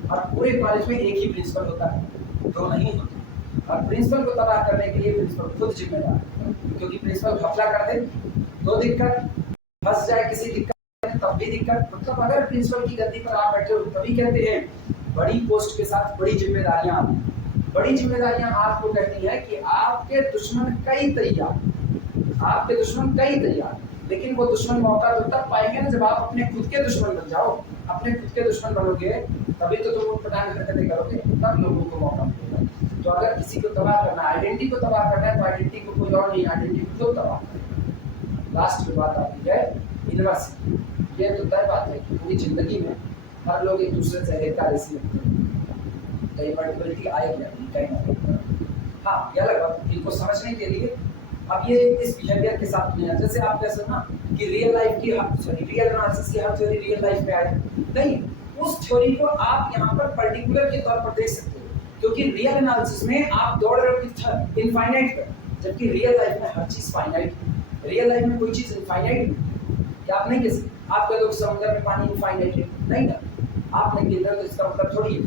और पूरे कॉलेज में एक ही प्रिंसिपल होता है, दो नहीं होते, और प्रिंसिपल को तबाह करने के लिए प्रिंसिपल खुद जिम्मेदार है, क्योंकि प्रिंसिपल घपला कर दे तो दिक्कत, फंस जाए किसी दिक्कत तब भी दिक्कत। मतलब अगर प्रिंसिपल की गद्दी पर आप बैठे हो तभी कहते हैं बड़ी पोस्ट के साथ बड़ी जिम्मेदारियां, बड़ी जिम्मेदारियां आपको कहती है कि आपके दुश्मन कई तैयार, आपके दुश्मन कई तैयार, लेकिन वो दुश्मन मौका तो तब पाएंगे ना जब आप अपने खुद के दुश्मन बन जाओ। अपने खुद के दुश्मन बनोगे तभी तो तुम उठपटांग हरकतें करोगे, तब लोगों को मौका मिलेगा। तो अगर किसी को तबाह करना है, आइडेंटिटी को तबाह करना है, तो आइडेंटिटी को कोई और नहीं, आइडेंटिटी को तबाह करना। लास्ट में बात आती है यूनिवर्सिटी। ये तो तय बात है कि पूरी जिंदगी में हर लोग एक दूसरे से हेरकार ऐसी लगते हैं, कई मल्टीपलिटी आएगी कहीं ना कहीं। हाँ ये अलग बात, इनको समझने के लिए अब ये इस बिहेवियर के साथ नहीं है। जैसे आप कैसे ना कि रियल लाइफ की रियल एनालिसिस की हर थ्योरी रियल लाइफ में आए, नहीं, उस थ्योरी को आप यहाँ पर पर्टिकुलर के तौर पर देख सकते हो, क्योंकि रियल एनालिसिस में आप दौड़ रहे हो इनफाइनाइट पर, जबकि रियल लाइफ में हर चीज फाइनाइट है। रियल लाइफ में कोई चीज इनफाइनाइट नहीं, क्या आप नहीं कह सकते? आप कह दो समुद्र में पानी इनफाइनाइट है, नहीं ना, आप नहीं कह रहे तो इसका मतलब थोड़ी है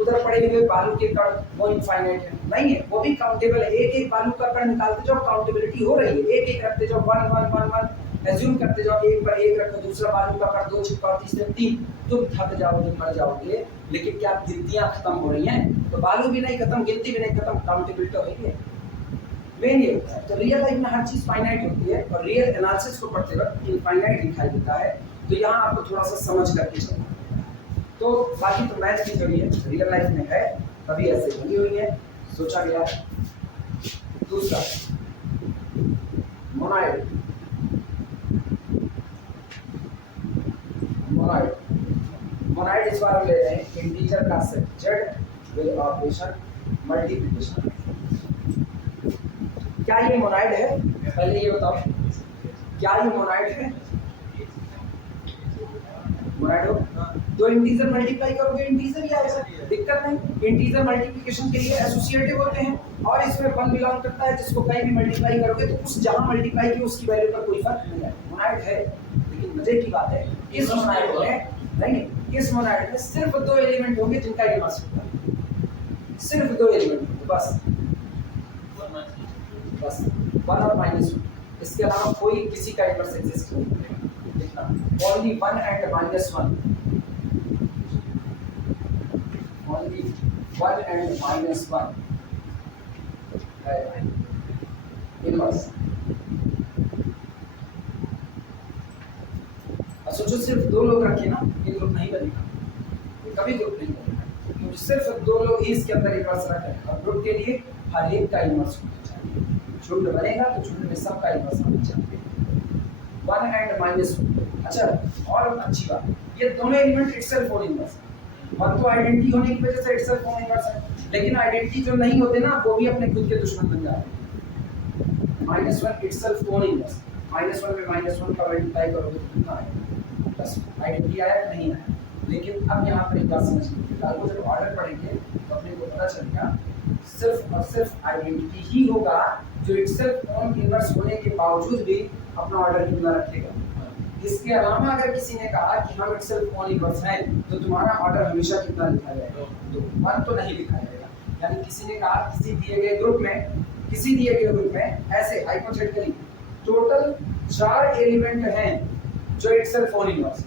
उधर पड़े हुए बालू के कण वो इनफाइनाइट है, नहीं है, वो भी काउंटेबल है। एक एक बालू का कण निकालते जाओ, काउंटेबिलिटी हो रही है, एक एक रखते जाओ, 1 1 1 1 एज्यूम करते जाओ, एक पर एक रखो, दूसरा बाजू का कर दो, चिपकाओ, तीसरे तीन, तुम थक जाओगे, मर जाओगे। लेकिन क्या गिनतियां खत्म हो रही हैं? तो बालू भी नहीं खत्म, गिनती भी नहीं खत्म, काउंटेबिलिटी हो रही है। मेन ये होता है। तो रियल लाइफ में हर चीज फाइनाइट होती है और रियल एनालिसिस को पढ़ते वक्त इनफाइनाइट दिखाई देता है। तो यहाँ आपको थोड़ा सा समझ करके चलना है। तो बाकी तो मैथ की थ्योरी है, रियल लाइफ में है, तभी ऐसे बनी हुई है, सोचा गया है। दूसरा मोनाइड। मोनाइड इस बार ले रहे हैं इंटीजर का set Z with operation multiplication. क्या ये मोनाइड है? पहले ये बताओ, क्या ये मोनाइड है? मोनाइड हो तो इंटीजर मल्टीप्लाई करोगे इंटीजर, या ऐसा दिक्कत नहीं। इंटीजर मल्टीप्लिकेशन के लिए एसोसिएटिव होते हैं और इसमें वन बिलोंग करता है, जिसको कहीं भी मल्टीप्लाई करोगे तो उस जहां मल्टीप्लाई की उसकी वैल्यू पर कोई फर्क नहीं है। मोनाइड है। लेकिन मजे की बात है, इस मोनाइड में नहीं, इस मोनाइड में सिर्फ दो एलिमेंट होंगे जिनका इनवर्स होगा, सिर्फ दो एलिमेंट होंगे बस, बस वन और माइनस वन। इसके अलावा कोई किसी का इनवर्स एग्जिस्ट नहीं करेगा। कितना? Only one and minus one, only one and minus one है इनवर्स। सोचो सिर्फ दो लोग रखे ना, ये ग्रुप नहीं बनेगा, ये कभी ग्रुप नहीं बनेगा, क्योंकि सिर्फ दो लोग ही इसके अंदर इनवर्स रखे। और ग्रुप के लिए हर एक का इनवर्स होना चाहिए। झुंड बनेगा तो झुंड में सबका इनवर्स होना चाहिए, वन एंड माइनस वन। अच्छा और अच्छी बात, ये दोनों एलिमेंट इटसेल्फ ओन इनवर्स है। वन तो आइडेंटिटी होने की वजह से इटसेल्फ ओन इनवर्स है, लेकिन आइडेंटिटी जो नहीं होते ना वो भी अपने खुद के दुश्मन बन जाते हैं। Minus one itself own inverse, minus one में माइनस वन का मल्टीप्लाई करोगे तो कितना आएगा? बस आइडेंटिटी आया नहीं आया। लेकिन अब यहाँ पर एक बात समझिए, कल को जब ऑर्डर पढ़ेंगे तो अपने को पता चलेगा सिर्फ और सिर्फ आइडेंटिटी ही होगा जो इटसेल्फ ओन इनवर्स होने के बावजूद भी अपना ऑर्डर कितना रखेगा। इसके अलावा अगर किसी ने कहा कि हम इटसेल्फ ओन इनवर्स हैं तो तुम्हारा ऑर्डर हमेशा कितना लिखा जाएगा? दो, वन तो नहीं लिखा जाएगा। यानी किसी ने कहा किसी दिए गए ग्रुप में, किसी दिए गए ग्रुप में ऐसे हाइपोथेटिकली टोटल 4 एलिमेंट हैं जो इटसेल्फ ओन इनवर्स है।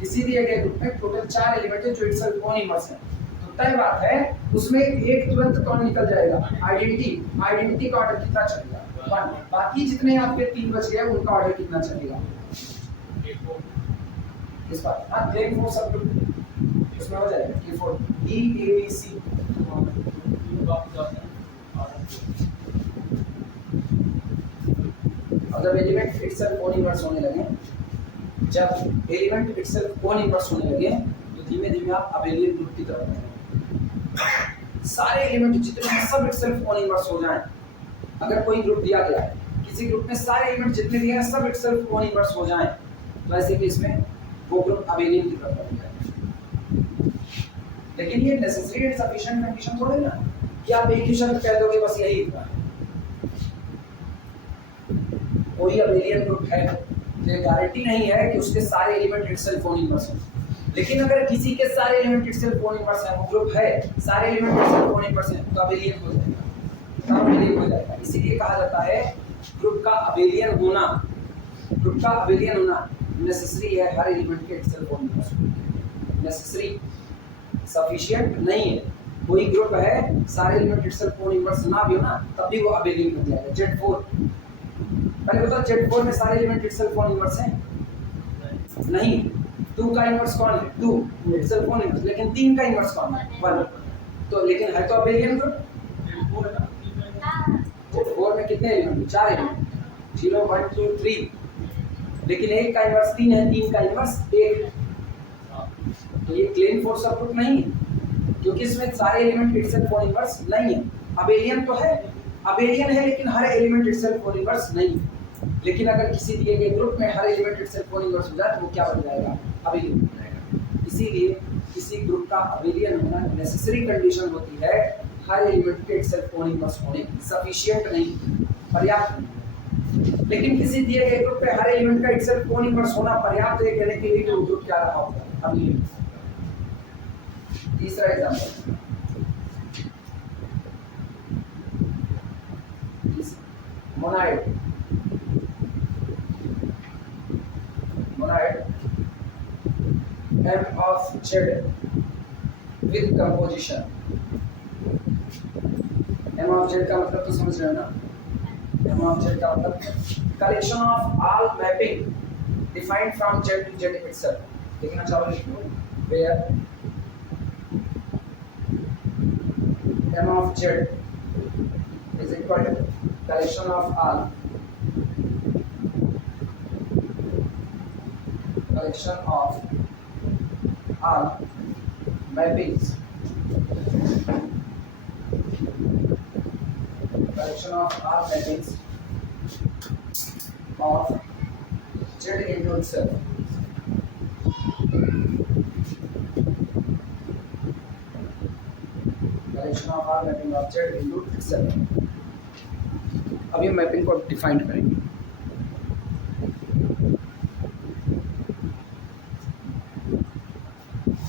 किसी दिए गए ग्रुप में टोटल 4 एलिमेंट है जो इटसेल्फ ओन इनवर्स है, तो तय बात है उसमें एक तुरंत कौन निकल जाएगा? आइडेंटिटी। आइडेंटिटी का ऑर्डर कितना चलेगा? 1। बाकी जितने आपके 3 बच गए उनका ऑर्डर कितना चलेगा? इस बात हाँ क्लेम फोर सब ग्रुप उसमें हो जाएगा कि four E A B C। और जब एलिमेंट इटसेल्फ ओन इनवर्स होने लगे, जब एलिमेंट इटसेल्फ ओन इनवर्स होने लगे तो धीमे धीमे आप अबेलियन ग्रुप की तरफ बढ़ेंगे। सारे एलिमेंट जितने हैं सब इटसेल्फ ओन इनवर्स हो जाएं। अगर कोई ग्रुप दिया गया है, किसी ग्रुप में सारे एलिमेंट जितने दिए हैं सब इटसेल्फ ओन इनवर्स हो जाएं, तो ऐसे केस में वो ग्रुप अबेलियन की तरफ बढ़ जाएगा। लेकिन ये नेसेसरी एंड सफिशिएंट कंडीशन थोड़ी ना कि आप एक ही शब्द कह दोगे बस यही इतना। कोई अबेलियन ग्रुप है, ये गारंटी नहीं है कि उसके सारे एलिमेंट इटसेल्फ ओन इनवर्स हों। लेकिन अगर किसी के सारे एलिमेंट इटसेल्फ ओन इनवर्स हैं, वो ग्रुप है, सारे एलिमेंट इटसेल्फ ओन इनवर्स हैं, तो अबेलियन हो जाएगा, तब अबेलियन हो जाएगा। इसीलिए कहा जाता है ग्रुप का अबेलियन होना, ग्रुप का अबेलियन होना नेसेसरी है हर एलिमेंट के इटसेल्फ ओन इनवर्स होना। नेसेसरी, सफिशिएंट नहीं है। कोई ग्रुप है सारे एलिमेंट इटसेल्फ ओन इनवर्स ना भी हो ना, तब भी वो अबेलियन बन जाएगा। Z4 पहले बताओ, Z4 में सारे एलिमेंट इटसेल्फ ओन इनवर्स हैं? नहीं। 2 का इनवर्स कौन है? 2 इटसेल्फ ओन इनवर्स। लेकिन 3 का इनवर्स कौन है? 1। तो लेकिन है तो अबेलियन ग्रुप। Z4 में कितने एलिमेंट? 4 एलिमेंट, 0 1 2 3। लेकिन 1 का इनवर्स 3 है, 3 का इनवर्स 1 है। तो ये क्लेम फोर सब ग्रुप नहीं है, क्योंकि इसमें सारे एलिमेंट इटसेल्फ ओन इनवर्स नहीं है। अबेलियन तो है, अबेलियन है, लेकिन हर एलिमेंट इटसेल्फ ओन इनवर्स नहीं है। लेकिन अगर किसी दिए गए ग्रुप में हर एलिमेंट इटसेल्फ ओन इनवर्स हो जाए तो वो क्या बन जाएगा? अबेलियन बन जाएगा। इसीलिए किसी ग्रुप का अबेलियन होना नेसेसरी कंडीशन होती है हर एलिमेंट के इटसेल्फ ओन इनवर्स होने की, सफिशिएंट नहीं, पर्याप्त नहीं। लेकिन किसी दिए गए ग्रुप पे हर एलिमेंट का इटसेल्फ ओन इनवर्स होना पर्याप्त है कहने के लिए तो ग्रुप क्या रहा होगा? अबेलियन। तीसरा example, monoid. m of z with composition। m of z का मतलब तो समझ रहे हो ना, m of z का मतलब collection of all mapping defined from z to z itself। देखना चाहो लिख लो, where m of z is equal to collection of all mappings of z into itself। collection of all mapping of z into itself। अब ये mapping को define करेंगे।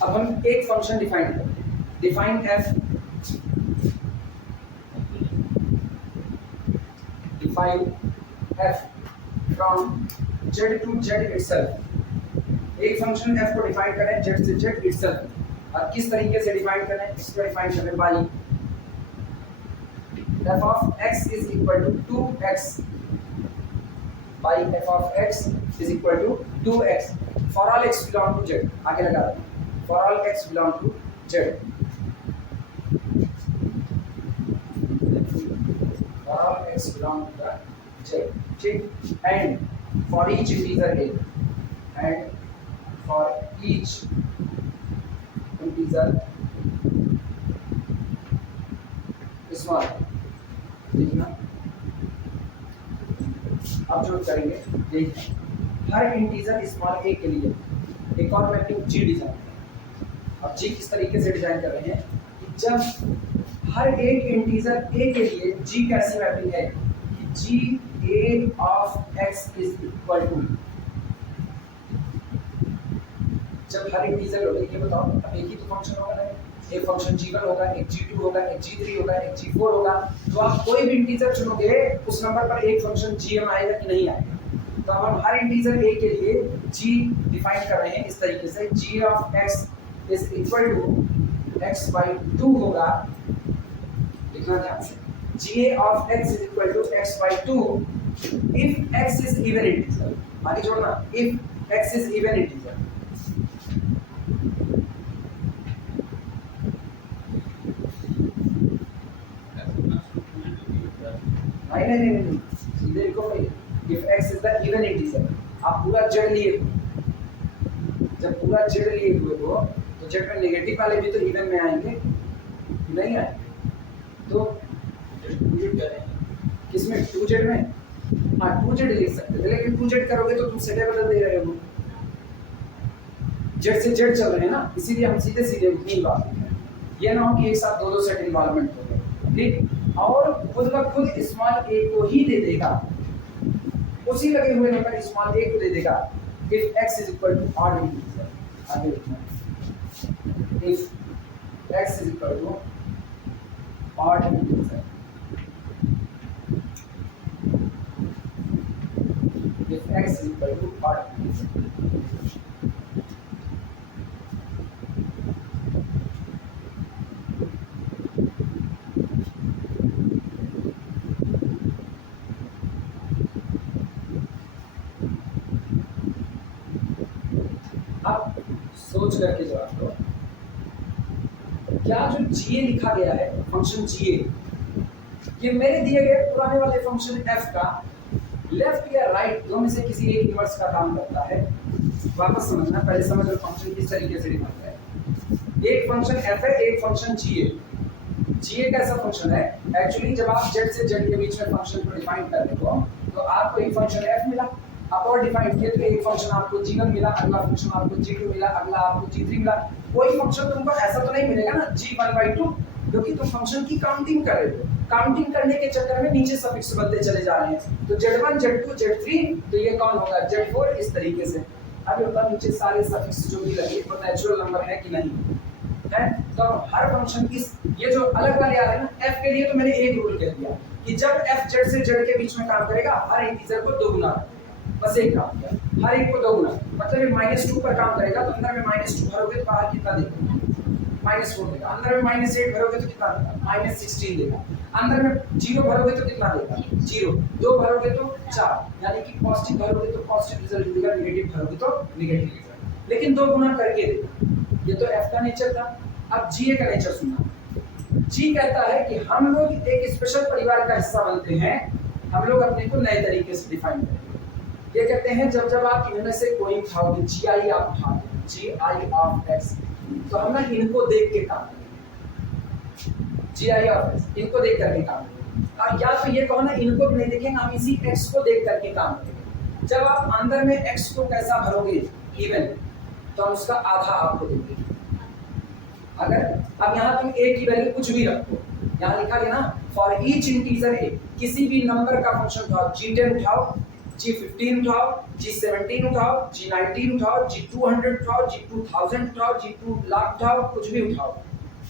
अब हम एक फंक्शन डिफाइन करें, define f, define f from z to z itself। एक function f को डिफाइन करें z से z itself। और किस तरीके से डिफाइन करें, इसको डिफाइन करें by f of x is equal to 2x by f of x is equal to 2x for all x belong to z। आगे लगा दें, for all x belong to z, for all x belong to the z, ठीक, and for each integer a, and for each integer small। देखना अब जो करेंगे देखिए, हर integer small a के लिए एक और मैपिंग g डिजाइन। अब g किस तरीके से डिजाइन कर रहे हैं कि जब हर एक इंटीजर a के लिए g कैसी मैपिंग है कि g a of x is equal to, जब हर इंटीजर होगा, ये बताओ अब एक ही तो फंक्शन होगा ना, एक फंक्शन g1 होगा, एक g2 होगा, एक g3 होगा, एक g4 होगा, तो आप कोई भी इंटीजर चुनोगे उस नंबर पर एक फंक्शन gm आएगा कि नहीं आएगा। तो अब हम हर इंटीजर a के लिए g डिफाइन कर रहे हैं इस तरीके से, g of x is equal to x by 2 होगा, लिखना ध्यान से, g of x is equal to x by 2 if x is even integer। आगे जोड़ना, if x is even integer। नहीं, सीधे लिखो भाई, if x is the even integer। आप पूरा z लिए, जब पूरा z लिए हुए हो तो z में नेगेटिव वाले भी तो इवन में आएंगे, नहीं आएंगे, तो किसमें 2z में, हाँ 2z लिख सकते थे, लेकिन 2z करोगे तो तुम सेट बदल दे रहे हो, z से z चल रहे हैं ना, इसीलिए हम सीधे सीधे नहीं बात कर रहे हैं। ये ना हो कि एक साथ दो सेट इन्वॉल्वमेंट हो गए, ठीक, और खुद ब खुद स्मॉल a को ही दे देगा, उसी लगे हुए नंबर स्मॉल a को दे देगा if x is equal to odd integer। आगे लिखना, if x is equal to odd integer, if x is equal to odd integer। सोच करके जवाब दो, क्या जो GA लिखा गया है फंक्शन GA, ये मेरे दिए गए पुराने वाले फंक्शन f का लेफ्ट या राइट दो में से किसी एक इनवर्स का काम करता है। वापस समझना, पहले समझ लो फंक्शन किस तरीके से डिफाइन है। एक फंक्शन f है, एक फंक्शन GA। GA कैसा फंक्शन है, एक्चुअली जब आप z से z के बीच में फंक्शन को डिफाइन कर रहे हो तो आपको एक फंक्शन f मिला, आप और डिफाइन किए तो एक फंक्शन आपको g1 मिला, अगला फंक्शन आपको g2 मिला, अगला आपको g3 मिला। कोई फंक्शन तुमको ऐसा तो नहीं मिलेगा ना g1/2, क्योंकि तुम फंक्शन की काउंटिंग कर रहे हो, काउंटिंग करने के चक्कर में नीचे सफिक्स बदलते चले जा रहे हैं, तो z1 z2 z3, तो ये कौन होगा z4, इस तरीके से। अब ऊपर नीचे सारे सफिक्स जो भी लगे वो नेचुरल नंबर है कि नहीं है। तो हर फंक्शन की ये जो अलग वाले आ रहे हैं ना, f के लिए तो मैंने एक रूल कह दिया कि जब f z से z के बीच में काम करेगा हर इंटीजर को 2 गुना बस एक काम किया, हर एक को 2 गुना, मतलब ये -2 पर काम करेगा तो अंदर में -2 भरोगे तो बाहर कितना देगा, -4 देगा। अंदर में -8 भरोगे तो कितना देगा, -16 देगा। अंदर में 0 भरोगे तो कितना देगा, 0। 2 भरोगे तो 4, यानी कि पॉजिटिव भरोगे तो पॉजिटिव रिजल्ट देगा, नेगेटिव भरोगे तो नेगेटिव रिजल्ट, लेकिन 2 गुना करके देगा। ये तो एफ का नेचर था। अब जीए का नेचर सुनना। जी कहता है कि हम लोग एक स्पेशल परिवार का हिस्सा बनते हैं, हम लोग अपने को नए तरीके से डिफाइन करेंगे। ये कहते हैं जब जब आप इनमें से कोई उठाओगे, जी आई आप उठाओगे, जी आई ऑफ एक्स, तो हम ना इनको देख के काम करेंगे, जी आई ऑफ एक्स, इनको देख करके काम करेंगे। और या तो ये कहो ना, इनको भी नहीं देखेंगे, हम इसी एक्स को देख करके काम करेंगे। जब आप अंदर में एक्स को कैसा भरोगे, इवन, तो हम उसका आधा आपको देंगे। अगर अब यहाँ तुम a की वैल्यू कुछ भी रखो, यहाँ लिखा गया ना फॉर ईच इंटीजर a, किसी भी नंबर का फंक्शन उठाओ, g10 उठाओ, g15 उठाओ, g17 उठाओ, g19 उठाओ, g200 उठाओ, g2000 उठाओ, g2 लाख उठाओ, कुछ भी उठाओ।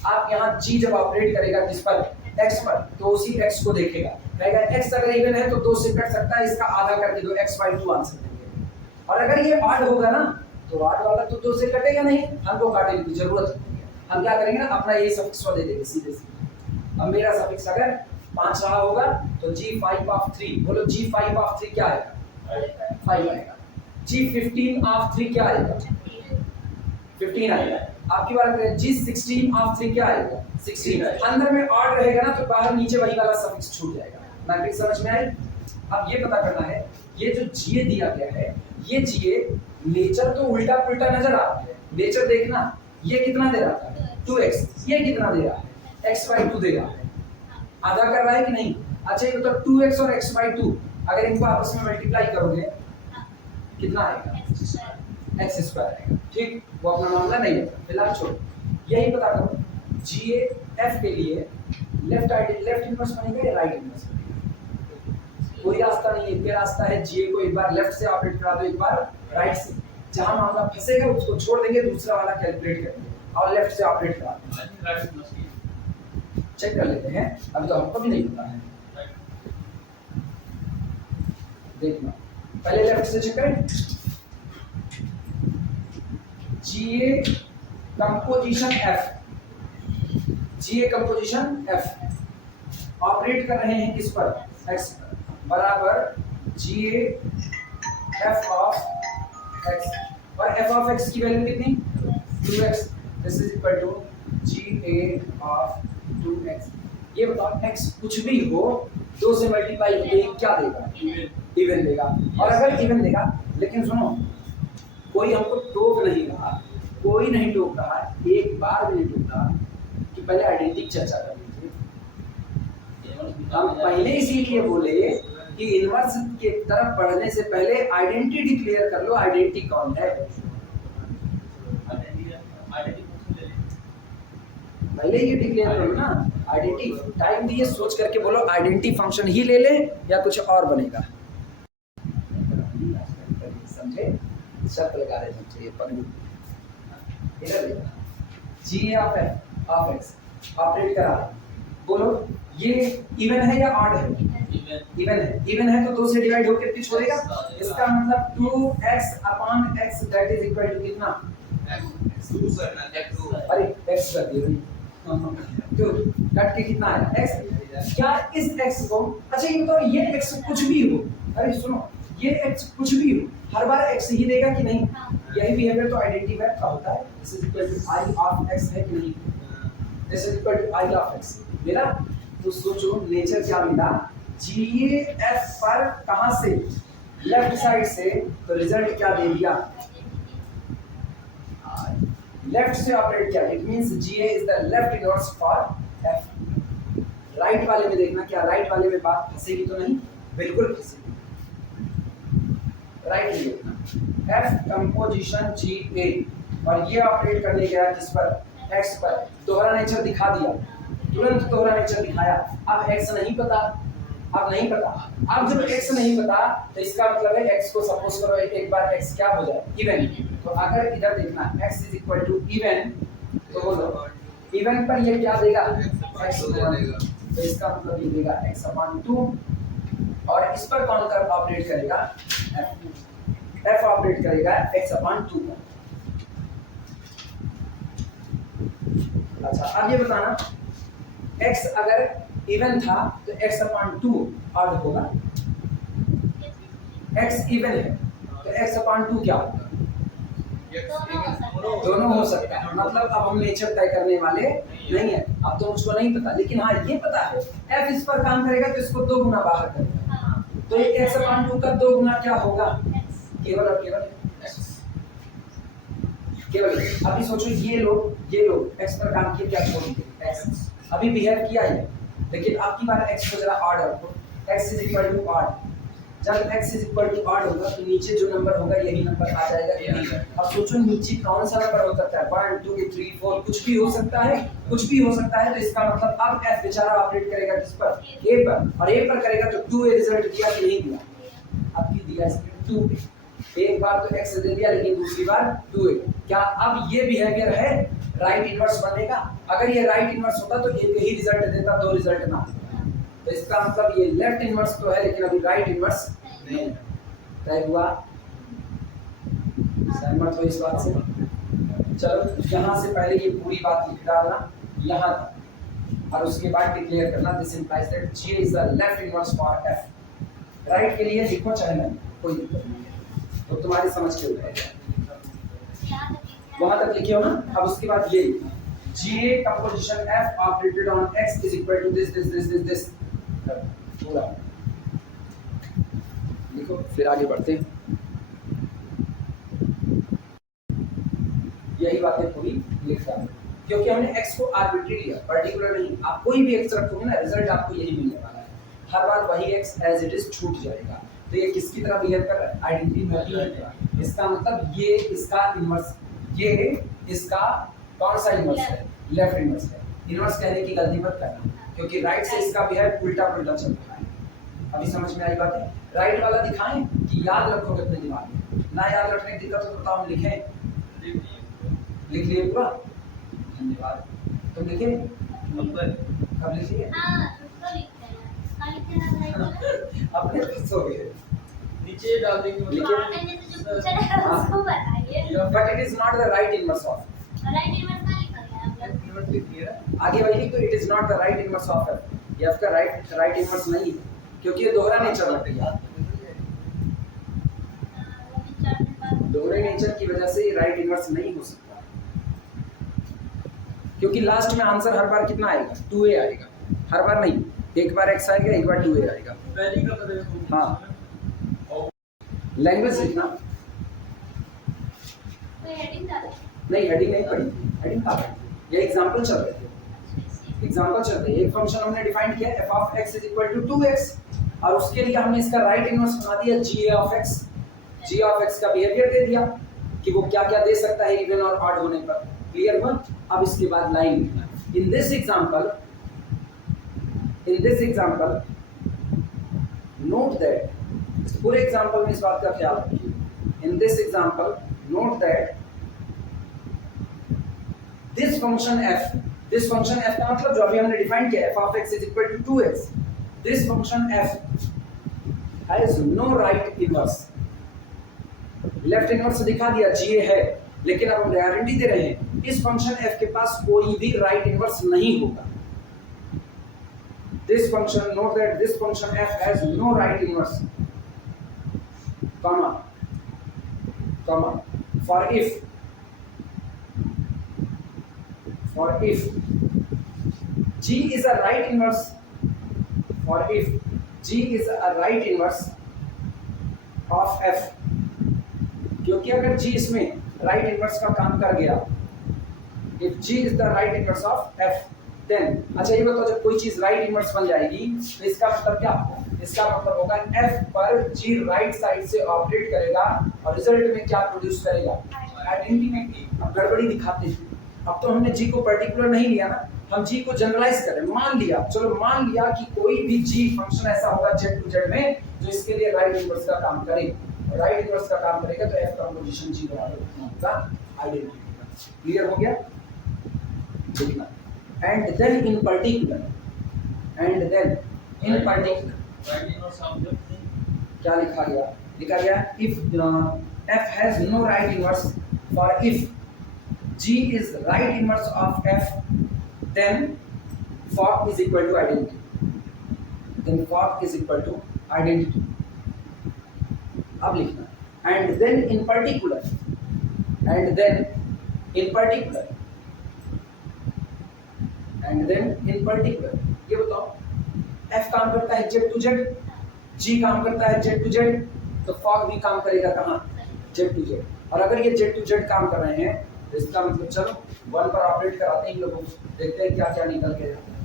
आप यहाँ g जब ऑपरेट करेगा किस पर, x पर, तो उसी x को देखेगा, कहेगा x अगर इवन है तो 2 से कट सकता है, इसका आधा करके दो, x/2 आंसर देंगे। और अगर ये ऑड होगा ना, तो ऑड वाला तो 2 से कटेगा नहीं, हमको काटने की जरूरत नहीं है। हम क्या करेंगे ना, अपना ये सफिक्स दे देंगे सीधे सीधे। अब मेरा सफिक्स अगर 5 रहा होगा तो g5 ऑफ 3, बोलो g5 ऑफ 3 क्या आएगा, 5 आएगा। g15 ऑफ 3 क्या आएगा, 15 आएगा। आपकी बात करें g16 ऑफ 3 क्या आएगा, 16। अंदर में ऑड रहेगा ना तो बाहर नीचे वही वाला सफिक्स छूट जाएगा। मैट्रिक्स समझ में आई? अब ये पता करना है, ये जो जीए दिया गया है, ये जीए नेचर तो उल्टा पुल्टा नजर आ रहा है। नेचर देखना, ये कितना दे रहा था, 2x, ये कितना दे रहा है, x/2 दे रहा है, आधा कर रहा है कि नहीं। अच्छा ये तो 2x और x/2 अगर इनको आपस में मल्टीप्लाई करोगे कितना आएगा, x² आएगा। ठीक, वो अपना मामला नहीं है, फिलहाल छोड़ो। यही पता करो जीए एफ के लिए लेफ्ट इनवर्स बनेगा या राइट इनवर्स बनेगा, कोई रास्ता नहीं है। क्या रास्ता है, जीए को एक बार लेफ्ट से ऑपरेट करा दो, एक बार राइट से। जहां मामला फंसेगा उसको छोड़ देंगे, दूसरा वाला कैलकुलेट करेंगे और लेफ्ट से ऑपरेट करा देंगे। चेक कर लेते हैं, अभी तो हमको भी नहीं पता है। देखना, पहले लेफ्ट से चेक करें। G A composition F, G A composition F operate कर रहे हैं किस पर, एक्स पर, बराबर जीए एफ ऑफ एक्स, और एफ ऑफ एक्स की वैल्यू कितनी, 2x, this is equal to G A of 2x। ये बताओ x कुछ भी हो 2 से मल्टीप्लाई करके क्या देगा, इवन देगा। और अगर इवन देगा, लेकिन सुनो, कोई हमको टोक नहीं रहा, कोई नहीं टोक रहा, एक बार भी नहीं टोक रहा कि पहले आइडेंटिटी चर्चा कर लीजिए। हम पहले इसीलिए बोले कि इनवर्स की तरफ बढ़ने से पहले आइडेंटिटी डिक्लेयर कर लो, आइडेंटिटी कौन है। पहले ये डिक्लेयर करो ना, आइडेंटिटी। टाइम दिए, सोच करके बोलो आइडेंटिटी फंक्शन ही ले ले या कुछ और बनेगा। समझे, शर्त लगा रहे समझे, ये पगड़ी इधर देखना, G of F of X operate करा, बोलो ये इवन है या ऑड है, इवन है। इवन है तो 2 से डिवाइड होकर कितना छोड़ेगा, इसका मतलब 2x upon x that is equal to कितना, अरे x कर दिया तो कट के कितना आया, x। क्या इस x को, अच्छा ये बताओ, ये x कुछ भी हो, अरे सुनो, ये x कुछ भी हो, हर बार x ही देगा कि नहीं, यही बिहेवियर तो आइडेंटिटी मैप का होता है। This is equal to i of x है कि नहीं, this is equal to i of x मिला। तो सोचो नेचर क्या मिला, GF पर कहां से, लेफ्ट साइड से, तो रिजल्ट क्या दे दिया, लेफ्ट से ऑपरेट किया, it means GA is the left inverse for F। Right वाले में देखना, क्या राइट वाले में बात फंसेगी तो नहीं, बिल्कुल फंसेगी। राइट में देखना, F कंपोजिशन GA, और ये ऑपरेट करने गया किस पर, X पर, दोहरा नेचर दिखा दिया, तुरंत दोहरा नेचर दिखाया। अब x नहीं पता, अब नहीं पता, अब जब x नहीं पता तो इसका मतलब है x को सपोज करो एक बार x क्या हो जाए, इवन। तो अगर इधर देखना x is equal to even, तो बोलो इवन पर ये क्या देगा, x देगा, तो इसका मतलब ये देगा x अपॉन 2, और इस पर कौन कर ऑपरेट करेगा, एफ ऑपरेट करेगा x/2 पर। अच्छा अब ये बताना x अगर इवन था तो x/2 ऑड होगा, x इवन है तो x/2 क्या होगा, दोनों हो सकता है। मतलब अब हम नेचर तय करने वाले नहीं है, अब तो मुझको नहीं पता, लेकिन हाँ ये पता है f इस पर काम करेगा तो इसको 2 गुना बाहर करेगा, तो ये x/2 का 2 गुना क्या होगा, केवल और केवल x। केवल अभी सोचो ये लोग x पर काम किए, क्या छोड़ दिए x, अभी बिहेव किया है, लेकिन आपकी बार x को जरा ऑर्डर रखो, x is equal to odd, जब x is equal to odd होगा तो नीचे जो नंबर होगा यही नंबर आ जाएगा यही। अब सोचो नीचे कौन सा नंबर हो सकता है, 1 2 3 4 कुछ भी हो सकता है, कुछ भी हो सकता है, तो इसका मतलब अब f बेचारा ऑपरेट करेगा किस पर, a पर, और a पर करेगा तो 2a रिजल्ट दिया कि नहीं दिया, अब की दिया इसने 2a, एक बार तो x दे दिया लेकिन दूसरी बार 2a। क्या अब ये बिहेवियर है राइट इनवर्स बनने का, अगर ये राइट इनवर्स होता तो एक ही रिजल्ट देता, 2 रिजल्ट ना, तो इसका मतलब ये लेफ्ट इनवर्स तो है लेकिन अभी राइट इनवर्स नहीं। तय हुआ, सहमत हो इस बात से। चलो यहाँ से पहले ये पूरी बात लिख डालना यहाँ तक, और उसके बाद डिक्लेयर करना this implies that G is the left inverse for F। Right के लिए लिखो चाहे नहीं, कोई दिक्कत नहीं, तो तुम्हारी समझ के ऊपर है, वहां तक लिखे हो ना। अब उसके बाद ये GA का position F operated on X is equal to this पूरा लिखो, फिर आगे बढ़ते हैं। यही बातें पूरी लिख डालो, क्योंकि हमने x को आर्बिट्री लिया, पर्टिकुलर नहीं। आप कोई भी x रखोगे ना, रिजल्ट आपको यही मिलने वाला है, हर बार वही x एज इट इज छूट जाएगा। तो ये किसकी तरह बिहेव कर रहा है, आइडेंटिटी मैपिंग। इसका मतलब ये इसका इनवर्स, ये इसका कौन सा इनवर्स है, लेफ्ट इनवर्स है। इनवर्स कहने की गलती मत करना, क्योंकि राइट से इसका बिहेव उल्टा पुल्टा चल रहा है। अभी समझ में आई बात है, राइट वाला दिखाएं कि याद रखोगे अपने दिमाग में, ना याद रखने की दिक्कत हो तो बताओ, हम लिखें, लिख लिए पूरा, धन्यवाद। तुम लिखे कब लिखिए, अपने खुश हो गए, नीचे डाल देंगे, but it is not the right inverse of, आगे वही लिख, तो it is not the right inverse of f, ये आपका राइट इनवर्स नहीं है, क्योंकि ये दोहरा नेचर लग रही है, दोहरे नेचर की वजह से राइट इनवर्स नहीं हो सकता, क्योंकि लास्ट में आंसर हर बार कितना आएगा, 2a आएगा, हर बार नहीं, एक बार x आएगा, एक बार 2a आएगा। हाँ लैंग्वेज लिखना, नहीं हेडिंग नहीं पढ़ी, हेडिंग कहाँ पढ़ी, ये एग्जांपल चल रहे थे, एग्जांपल चल रहे, एक फंक्शन हमने डिफाइन किया f of x is equal to 2x, और उसके लिए हमने इसका राइट इनवर्स बना दिया g of x, g of x का बिहेवियर दे दिया कि वो क्या क्या दे सकता है इवन और ऑड होने पर, क्लियर हुआ। अब इसके बाद लाइन लिखना, in this example note that, पूरे एग्जांपल में इस बात का ख्याल रखिए, in this example note that this function f का मतलब जो अभी हमने डिफाइन किया f of x is equal to 2x, this function f has no right inverse, left inverse दिखा दिया GA है, लेकिन अब हम गारंटी दे रहे हैं इस फंक्शन f के पास कोई भी राइट इनवर्स नहीं होगा। This function, note that this function f has no right inverse, comma for if g is a right inverse, for if g is a right inverse of f, क्योंकि अगर g इसमें right inverse का काम कर गया, if g is the right inverse of f, then अच्छा ये बताओ जब कोई चीज राइट इनवर्स बन जाएगी तो इसका मतलब क्या होगा, इसका मतलब होगा f पर g राइट साइड से ऑपरेट करेगा और रिजल्ट में क्या प्रोड्यूस करेगा, आइडेंटिटी। अब गड़बड़ी दिखाते हैं, अब तो हमने g को पर्टिकुलर नहीं लिया ना, हम g को जनरलाइज करें, मान लिया, चलो मान लिया कि कोई भी g फंक्शन ऐसा होगा z टू z में जो इसके लिए राइट इनवर्स का काम करे, राइट इनवर्स का काम करेगा तो f का पोजीशन g बराबर होगा आइडेंटिटी। क्लियर हो गया, देखना। And then in particular right inverse of left क्या लिखा गया? लिखा गया if f has no right inverse for if g is right inverse of f then fog is equal to identity. Then fog is equal to identity. अब लिखना and then in particular and then in particular and then in particular ये बताओ f काम करता है z to z, g काम करता है z to z, तो fog भी काम करेगा कहाँ? z to z। और अगर ये z to z काम कर रहे हैं तो इसका मतलब चलो 1 पर ऑपरेट कराते हैं इन लोगों को, देखते हैं क्या क्या निकल के जाता है।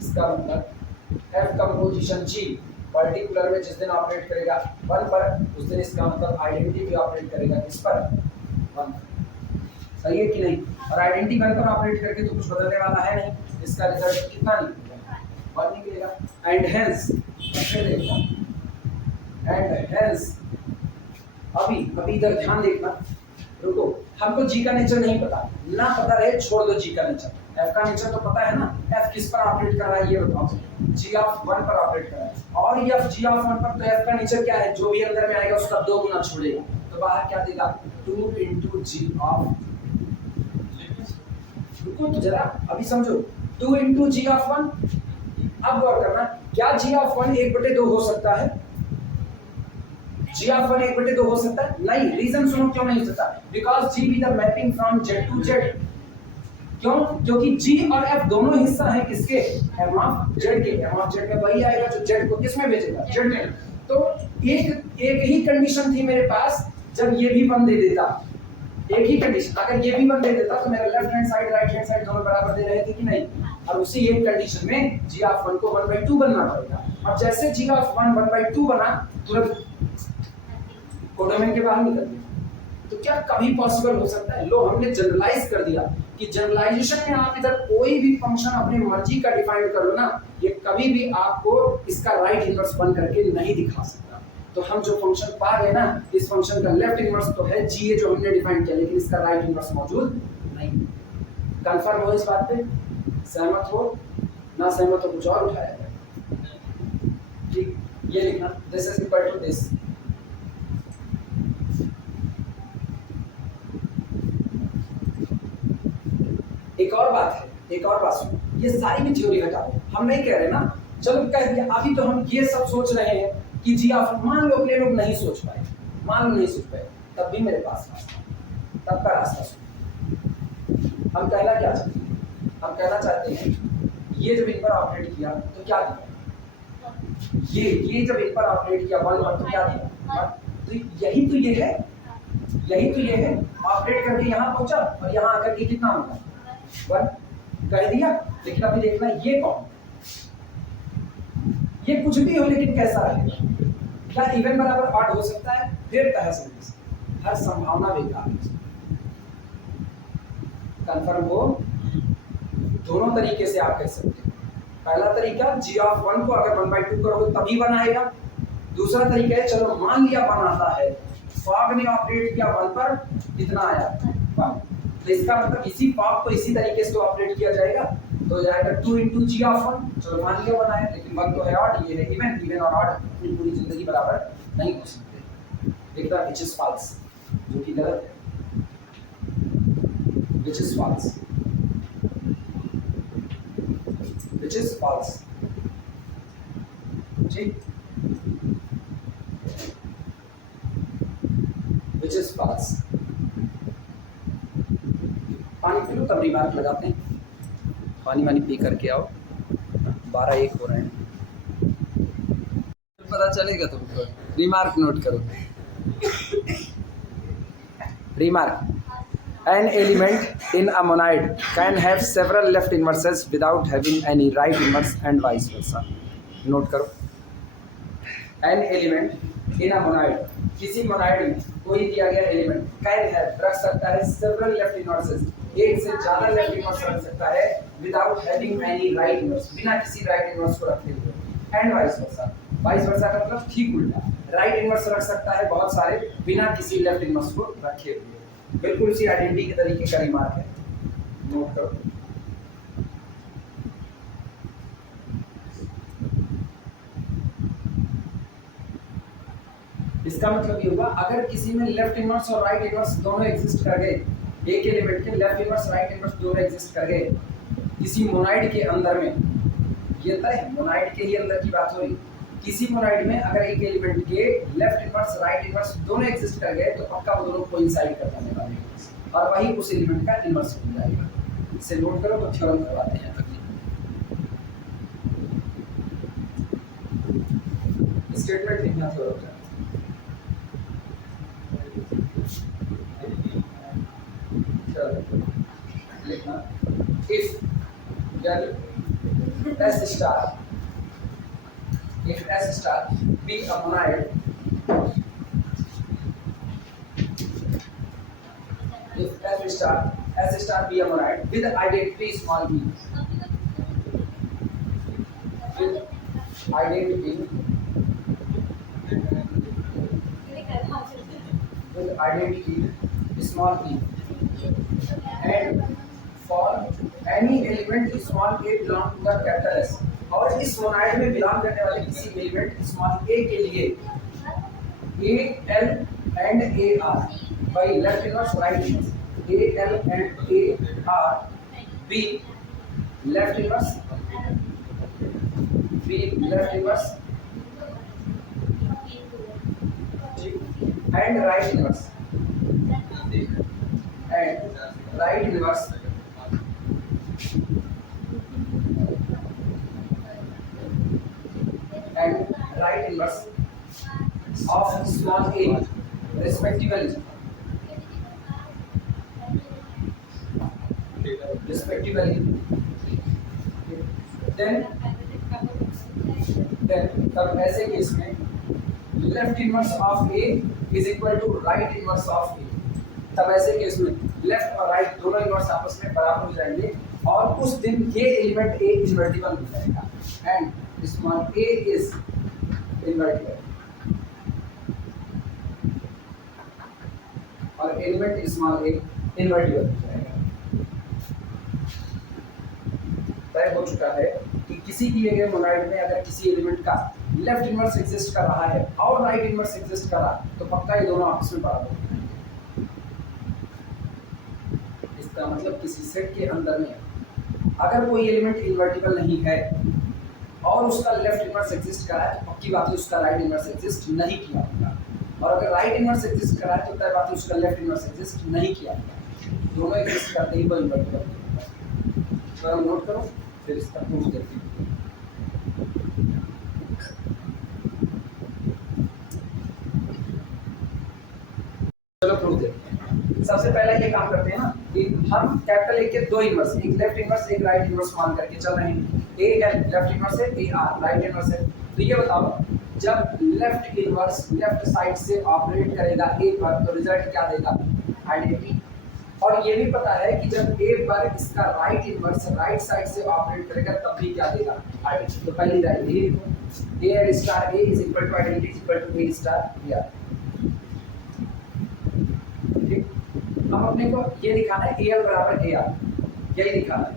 इसका मतलब f का पोजीशन g पर्टिकुलर में जिस दिन ऑपरेट करेगा 1 पर, उस दिन इसका मतलब आइडेंटिटी भी ऑपरेट करेगा किस पर? 1 पर। सही है कि नहीं? और आइडेंटिटी 1 पर ऑपरेट करके तो कुछ बदलने वाला है नहीं, इसका रिजल्ट कितना निकलेगा? 1 निकलेगा। एंड हेंस अभी इधर ध्यान देखना, रुको, हमको जी का नेचर नहीं पता, ना पता रहे छोड़ दो जी का नेचर। एफ का नेचर तो पता है ना, एफ किस पर ऑपरेट कर रहा है ये बताओ। जी ऑफ 1 पर ऑपरेट कर रहा है और ये जी ऑफ 1 पर, तो एफ का नेचर क्या है? जो भी अंदर में आएगा उसका 2 गुना छोड़ेगा, तो बाहर क्या देगा? 2 into g ऑफ, रुको तो जरा अभी समझो, 2 into g ऑफ 1। अब गौर करना, क्या g ऑफ 1 1/2 हो सकता है? g ऑफ 1 1/2 हो सकता है? नहीं। रीजन सुनो क्यों नहीं हो सकता? Because g be the mapping from z to z। क्यों? क्योंकि g और f दोनों हिस्सा है किसके? m ऑफ z के। m ऑफ z में वही आएगा जो z को किस में भेजेगा? z में। तो एक ही कंडीशन थी मेरे पास, जब ये भी 1 दे देता, एक ही कंडीशन, अगर ये भी 1 दे देता तो मेरा left hand side right hand side दोनों बराबर दे रहे थे कि नहीं? और उसी एक कंडीशन में g ऑफ 1 को 1/2 बनना पड़ेगा। अब जैसे g ऑफ 1 1/2 बना, तुरंत कोडोमेन के बाहर निकल गया। तो क्या कभी पॉसिबल हो सकता है? लो, हमने जनरलाइज कर दिया कि जनरलाइजेशन में आप इधर कोई भी फंक्शन अपनी मर्जी का डिफाइन करो ना, ये कभी भी आपको इसका राइट इनवर्स बन करके नहीं दिखा सकता। तो हम जो फंक्शन पा रहे हैं ना, इस फंक्शन का लेफ्ट इनवर्स तो है जी जो हमने डिफाइन किया, लेकिन इसका राइट इनवर्स मौजूद नहीं। कंफर्म हो इस बात पे? सहमत हो? ना सहमत हो कुछ और उठाया जाए। ठीक, ये लिखना this is equal to this. एक और बात है, एक और बात सुनो, ये सारी भी थ्योरी हटा दो, हम नहीं कह रहे ना, चलो कह दिया। अभी तो हम ये सब सोच रहे हैं कि जी आप मान लो अपने लोग नहीं सोच पाए, मान लो नहीं सोच पाए, तब भी मेरे पास रास्ता, तब का रास्ता सुनो। हम कहना क्या चाहते हैं? हम कहना चाहते हैं ये जब इन पर ऑपरेट किया तो क्या दिया? ये जब इन पर ऑपरेट किया 1 पर तो क्या दिया? तो यही तो ये है, यही तो ये है। ऑपरेट करके यहाँ पहुंचा और यहाँ आकर के कितना मिला? 1 कह दिया। लेकिन अभी देखना ये कौन, ये कुछ भी हो लेकिन कैसा रहेगा? क्या इवन बराबर ऑड हो सकता है? फिर तहस नहस, हर संभावना बेकार है। कंफर्म हो? दोनों तरीके से आप कह सकते हैं। पहला तरीका g ऑफ 1 को अगर 1/2 करोगे तभी 1 आएगा। दूसरा तरीका है, चलो मान लिया 1 आता है, फॉग ने ऑपरेट किया 1 पर, कितना आया? 1। तो इसका मतलब इसी फॉग को इसी तरीके से ऑपरेट किया जाएगा, तो हो जाएगा 2 into g ऑफ 1। चलो मान लिया 1 आया, लेकिन 1 तो है ऑड, ये है इवन। इवन और ऑड अपनी पूरी जिंदगी बराबर नहीं हो सकते। देखना विच इज फॉल्स, जो कि गलत है। Which is false, which is false। ठीक, which is false। पानी पी लो तब रिमार्क लगाते हैं। पानी वानी पी करके आओ, 12-1 हो रहे हैं, पता चलेगा तुमको। रिमार्क नोट करो। Remark, an element in a monoid can have several left inverses without having any right inverse and vice versa। Note करो, an element in a monoid, किसी मोनाइड में कोई दिया गया एलिमेंट can have, रख सकता है several left inverses, एक से ज्यादा लेफ्ट इनवर्स रख सकता है without having any right inverse, बिना किसी राइट इनवर्स को रखे हुए, and vice versa। vice versa का मतलब ठीक उल्टा, राइट इनवर्स रख सकता है बहुत सारे बिना किसी लेफ्ट इनवर्स को रखे हुए। बिल्कुल उसी आइडेंटिटी के तरीके का रिमार्क है, नोट करो। इसका मतलब ये हुआ अगर किसी में लेफ्ट इनवर्स और राइट इनवर्स दोनों एग्जिस्ट कर गए, एक एलिमेंट के लेफ्ट इनवर्स राइट इनवर्स दोनों एग्जिस्ट कर गए किसी मोनाइड के अंदर में, ये तय है मोनाइड के ही अंदर की बात हो रही, किसी मोनाइड में अगर एक एलिमेंट के लेफ्ट इनवर्स राइट इनवर्स दोनों एग्जिस्ट कर गए तो पक्का वो दोनों कोइंसाइड कर जाने वाले हैं और वही उस एलिमेंट का इनवर्स बन जाएगा। इसे नोट करो तो थ्योरम करवाते हैं अगली। स्टेटमेंट लिखना थ्योरम का, लिखना if S star, if S star be a monoid, if S star be a monoid with identity small b, with identity small b, and for any element small a belong to the capital S, और इस monoid में belong करने वाले किसी element small a के लिए a l and a r by left inverse right inverse, a l and a r b left inverse and right inverse and right inverse of small a respectively then तब ऐसे case में left inverse of a is equal to right inverse of a, तब ऐसे case में left और right दोनों inverse आपस में बराबर हो जाएंगे और उस दिन ये एलिमेंट a इन्वर्टिबल हो जाएगा and small a is invertible और एलिमेंट स्मॉल a इन्वर्टिबल हो जाएगा। तय हो चुका है कि किसी दिए गए मोनाइड में अगर किसी एलिमेंट का लेफ्ट इनवर्स एग्जिस्ट कर रहा है और राइट इनवर्स एग्जिस्ट कर रहा है तो पक्का ये दोनों आपस में बराबर होंगे। इसका मतलब किसी सेट के अंदर में अगर कोई एलिमेंट इन्वर्टिबल नहीं है और उसका लेफ्ट इनवर्स एग्जिस्ट कर रहा है तो पक्की बात है उसका राइट इनवर्स एग्जिस्ट नहीं किया होगा, और अगर राइट इनवर्स एग्जिस्ट कर रहा है तो तय बात है उसका लेफ्ट इनवर्स एग्जिस्ट नहीं किया होगा। दोनों एग्जिस्ट करते ही वो इन्वर्टिबल होगा। तो हम नोट करो फिर इसका प्रूफ देखते हैं। चलो प्रूफ देखते हैं। सबसे पहले ये काम करते हैं ना कि हम कैपिटल ए के दो इनवर्स, एक लेफ्ट इनवर्स एक राइट इनवर्स मान करके चल रहे हैं। ए एल लेफ्ट इनवर्स है, ए आर राइट इनवर्स है। तो ये बताओ जब लेफ्ट इनवर्स लेफ्ट साइड से ऑपरेट करेगा ए पर तो रिजल्ट क्या देगा? आइडेंटिटी। और ये भी पता है कि जब ए पर इसका राइट इनवर्स राइट साइड से ऑपरेट करेगा तब भी क्या देगा? आइडेंटिटी। तो पहली राइट ये लिखो A L star A is equal to identity is equal to A star B R. अब अपने को ये दिखाना है AL बराबर AR, यही दिखाना है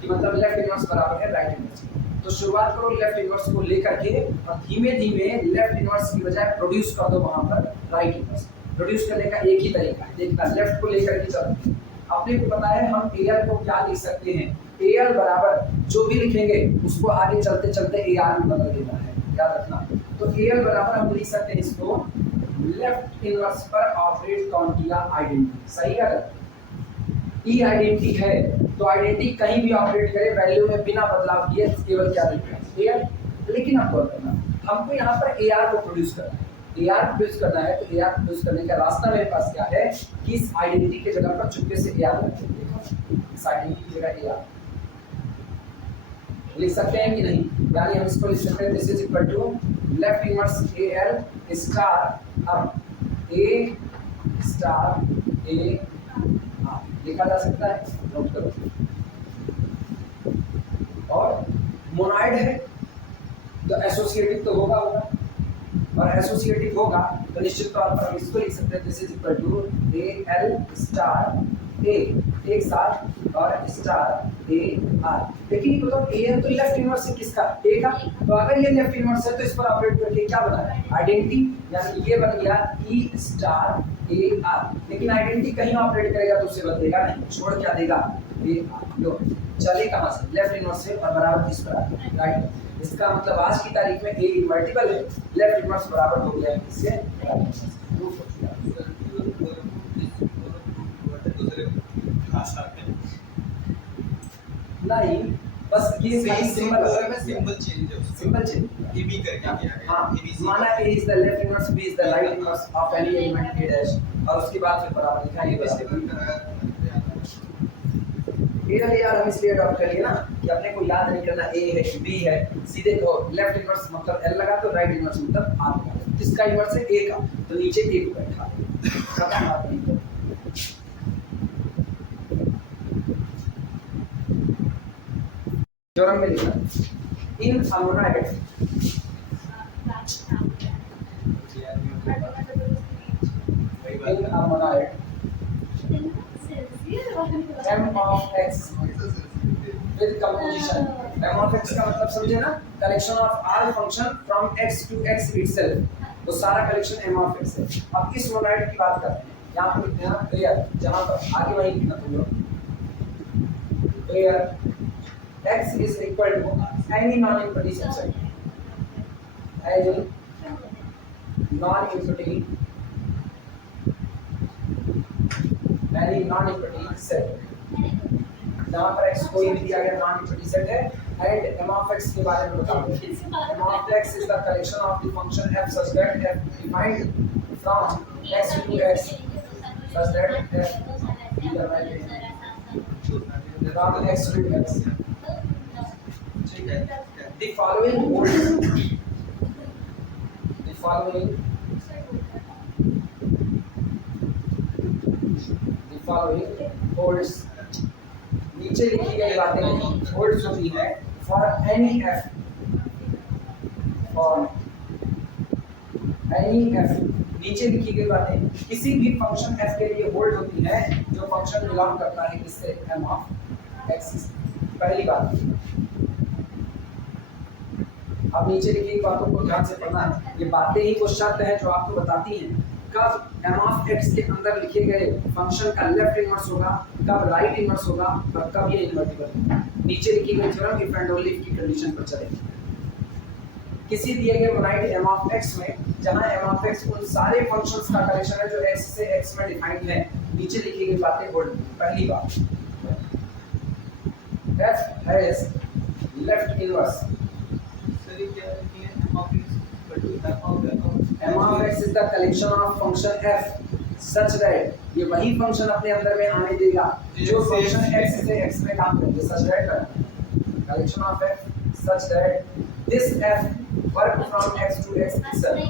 कि मतलब लेफ्ट इनवर्स बराबर है राइट इनवर्स। तो शुरुआत करो लेफ्ट इनवर्स को लेकर के और धीमे धीमे लेफ्ट इनवर्स की बजाय प्रोड्यूस कर दो वहां पर राइट इनवर्स। प्रोड्यूस करने का एक ही तरीका है, देखना लेफ्ट को लेकर के चलते हैं। अपने को पता है हम AL को क्या लिख सकते हैं, AL बराबर जो भी लिखेंगे उसको आगे चलते चलते AR में बदल देना है, याद रखना। तो AL बराबर हम लिख सकते हैं इसको लेफ्ट इनवर्स पर ऑपरेट कौन किया? आइडेंटिटी। सही है? अगर ई आइडेंटिटी है तो आइडेंटिटी कहीं भी ऑपरेट करे वैल्यू में बिना बदलाव किए केवल क्या लिखना है? AR। लेकिन अब गौर करना हमको यहाँ पर AR को प्रोड्यूस करना है। AR प्रोड्यूस करना है तो AR प्रोड्यूस करने का रास्ता मेरे पास क्या है कि इस आइडेंटिटी के जगह पर चुपके से AR रख दें। देखो इस आइडेंटिटी की जगह AR लिख सकते हैं कि नहीं? यानी हम इसको लिख सकते हैं this is equal to left inverse AL star अब A स्टार A लिखा जा सकता है, नोट करो। और मोनाइड है तो एसोसिएटिव तो होगा और एसोसिएटिव होगा तो निश्चित तौर पर हम इसको लिख सकते हैं this is equal to AL star A एक साथ और स्टार ए आर। लेकिन ये बताओ ए है तो लेफ्ट इनवर्स है किसका, ए का। तो अगर ये लेफ्ट इनवर्स है तो इस पर ऑपरेट करके क्या बना है, आइडेंटिटी, यानी ये बन गया ई स्टार ए आर। लेकिन आइडेंटिटी कहीं ऑपरेट करेगा तो उसे बदलेगा नहीं, छोड़ क्या देगा, ए आर। लो चले कहाँ से, लेफ्ट इनवर्स से और बराबर इस पर आ गया, राइट। इसका मतलब आज की तारीख में ए इनवर्टिबल है, लेफ्ट इनवर्स बराबर हो गया है इससे, नहीं बस ये सिंबल चेंज है, सिंपल चेंज ए बी करके किया गया। हाँ, माना A is the left inverse, B is the right inverse of any element A dash, और उसके बाद फिर बराबर लिखा है ये यार हम इसलिए अडॉप्ट करिए ना कि अपने को याद नहीं करना A है कि B है, सीधे तो लेफ्ट इनवर्स मतलब L लगा तो राइट इनवर्स मतलब R लगा। किसका इनवर्स है, A का, तो नीचे A को बैठा खत्म बात नहीं है। थ्योरम में लिखा इन अमोनाइड in a monoid m of x with composition, m of x का मतलब समझे ना, collection of all function from x to x itself, वो सारा कलेक्शन m of x है। अब इस मोनोइड की बात करते हैं, यहाँ पर लिखते हैं ना क्लियर, जहाँ पर आगे वही लिखना तुम लोग clear, x is equal to any non-empty subset, any non-empty any non-empty set, जहाँ पर x कोई भी दिया गया non-empty set है, and m of x के बारे में बताओ। m of x is the collection of the function f such that f defined from x to x such that f from x to x, the following holds, the following holds, नीचे लिखी गई बातें holds होती है for any F, for any F, नीचे लिखी गई बातें किसी भी फंक्शन f के लिए होल्ड होती है जो फंक्शन बिलोंग करता है किससे, m ऑफ x। पहली बात, अब नीचे लिखी गई बातों को ध्यान से पढ़ना है, ये बातें ही वो शर्त है जो आपको बताती हैं कब m ऑफ x के अंदर लिखे गए फंक्शन का लेफ्ट इनवर्स होगा, कब राइट इनवर्स होगा और कब ये इन्वर्टिबल होगा। नीचे लिखी गई theorem if and only if की कंडीशन पर चलेगी। किसी दिए गए मोनाइड m ऑफ x में जहां m ऑफ x उन सारे फंक्शंस का कलेक्शन है जो x से x में डिफाइंड है, नीचे लिखी गई बातें होल्ड। पहली बात, f has left inverse, m of x is the collection of function f such that ये वही फंक्शन अपने अंदर में आने देगा जो फंक्शन x से x में काम करेंगे, such that collection of f such that this f work from x to x itself।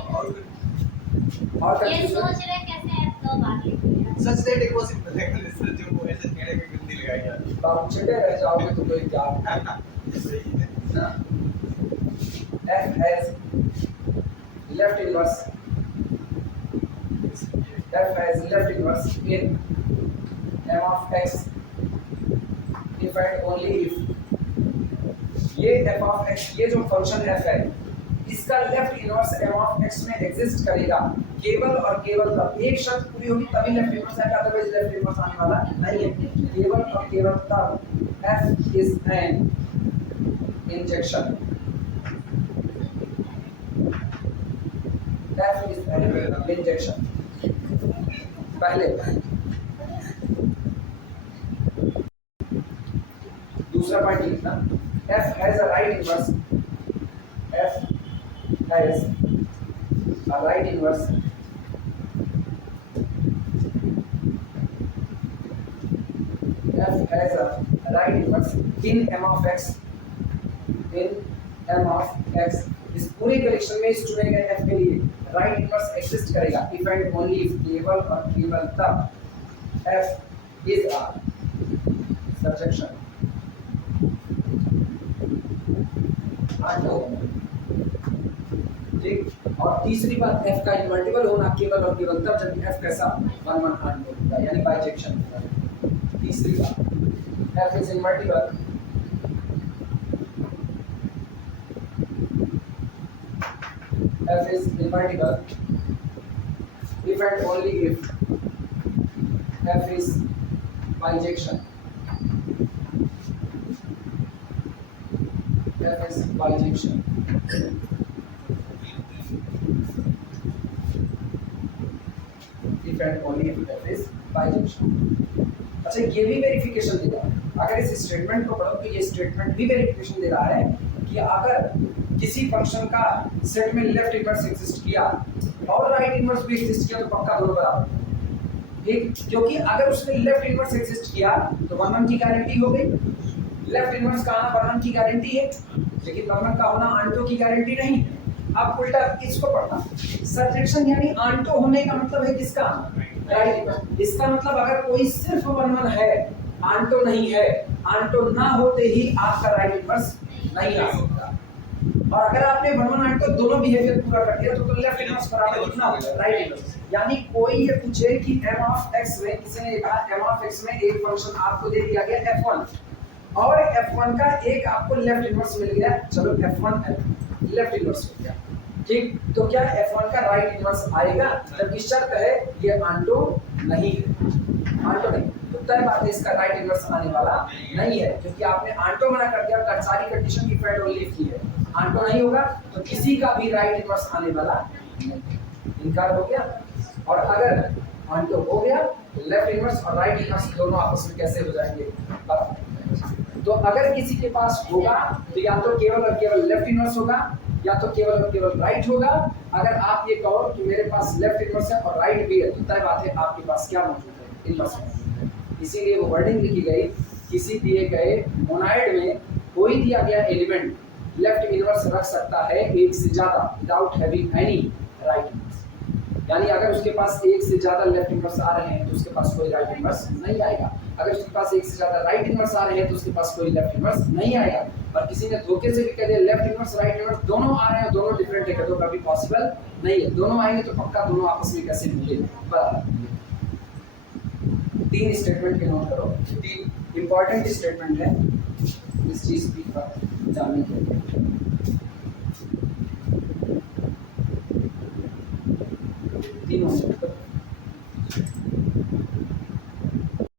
और ये सोच रहे कैसे f दो बार लिखेंगे, such that it was simple है, सर जो ऐसे कहने में गंदी लगाई यार, तो आप चिढ़े रह जाओगे तो कोई क्या सही है ना। f has left inverse, f has left inverse in m of x if and only if, ये f of x, ये जो फंक्शन f है इसका left inverse m of x में एग्जिस्ट करेगा केवल और केवल तब, एक शर्त पूरी होगी तभी लेफ्ट इनवर्स आएगा, अदरवाइज लेफ्ट इनवर्स आने वाला नहीं है। केवल और केवल तब f is an injection, f is an injection। पहले दूसरा पॉइंट लिखना, f has a right inverse, f has a right inverse f has a right inverse in m of x, in m of x। इस पूरे collection में इस चुने गए f के लिए राइट इनवर्स एग्जिस्ट करेगा इफ एंड ओनली इफ, केवल और केवल तब f is a subjection ठीक। और तीसरी बात, f का इन्वर्टिबल होना केवल और केवल तब जब f कैसा 1 1 होगा, यानी बाइजेक्शन होगा। तीसरी बात, f is invertible F is invertible if and only if F is bijection. F is bijection. If and only if F is bijection. अच्छा ये भी वेरिफिकेशन दे रहा है, अगर इस स्टेटमेंट को पढ़ो तो ये स्टेटमेंट भी वेरिफिकेशन दे रहा है कि अगर किसी फंक्शन का सेट में लेफ्ट इनवर्स एग्जिस्ट किया और राइट इनवर्स भी एग्जिस्ट किया तो पक्का दोनों बराबर, ठीक, क्योंकि अगर उसने लेफ्ट इनवर्स एग्जिस्ट किया तो वन वन की गारंटी हो गई, लेफ्ट इनवर्स का आना वन वन की गारंटी है, लेकिन वन वन का होना आंटो की गारंटी नहीं है। आप उल्टा इसको पढ़ना, सब्जेक्शन यानी आंटो होने का मतलब है किसका, राइट इनवर्स। इसका मतलब अगर कोई सिर्फ वन वन है, आंटो नहीं है, आंटो ना होते ही आपका राइट इनवर्स नहीं आ सकता। और अगर आपने वन वन आंटो दोनों बिहेवियर पूरा कर दिया तो लेफ्ट इनवर्स बराबर कितना होगा, राइट इनवर्स। यानी कोई ये पूछे कि m ऑफ x में, किसी ने कहा m ऑफ x में एक फंक्शन आपको दे दिया गया f1 और f1 का एक आपको लेफ्ट इनवर्स मिल गया, चलो f1 लेफ्ट इनवर्स हो गया, ठीक, तो क्या f1 का राइट इनवर्स आएगा, जबकि शर्त है ये आंटो नहीं है, आंटो नहीं, तो तय बात है इसका राइट इनवर्स आने वाला नहीं है, क्योंकि आपने आंटो मना कर दिया, कर सारी कंडीशन की फेड ओनली की है, आंटो नहीं होगा तो किसी का भी राइट इनवर्स आने वाला नहीं, इनकार हो गया। और अगर आंटो हो गया तो लेफ्ट इनवर्स और राइट इनवर्स दोनों आपस में कैसे हो जाएंगे, तो अगर किसी के पास होगा तो या तो केवल और केवल लेफ्ट इनवर्स होगा या तो केवल और केवल राइट होगा। अगर आप ये कहो कि मेरे पास लेफ्ट इनवर्स है और राइट भी है तो तय बात है आपके पास क्या मौजूद है, इनवर्स मौजूद है। इसीलिए वो वर्डिंग लिखी गई, किसी दिए गए मोनाइड में कोई दिया गया एलिमेंट लेफ्ट इनवर्स रख सकता है एक से ज्यादा without having any right inverse, यानी अगर उसके पास एक से ज्यादा लेफ्ट इनवर्स आ रहे हैं तो उसके पास कोई राइट इनवर्स नहीं आएगा, अगर उसके पास एक से ज्यादा राइट इनवर्स आ रहे हैं तो उसके पास कोई लेफ्ट इनवर्स नहीं आएगा। और किसी ने धोखे से भी कह दिया लेफ्ट इनवर्स राइट इनवर्स दोनों आ रहे हैं, दोनों डिफरेंट है, तो कभी पॉसिबल नहीं है, दोनों आएंगे तो पक्का दोनों आपस में कैसे मिलेंगे, बराबर। तीन स्टेटमेंट के नोट करो, तीन इंपॉर्टेंट स्टेटमेंट है इस चीज की जानने के लिए। तीनों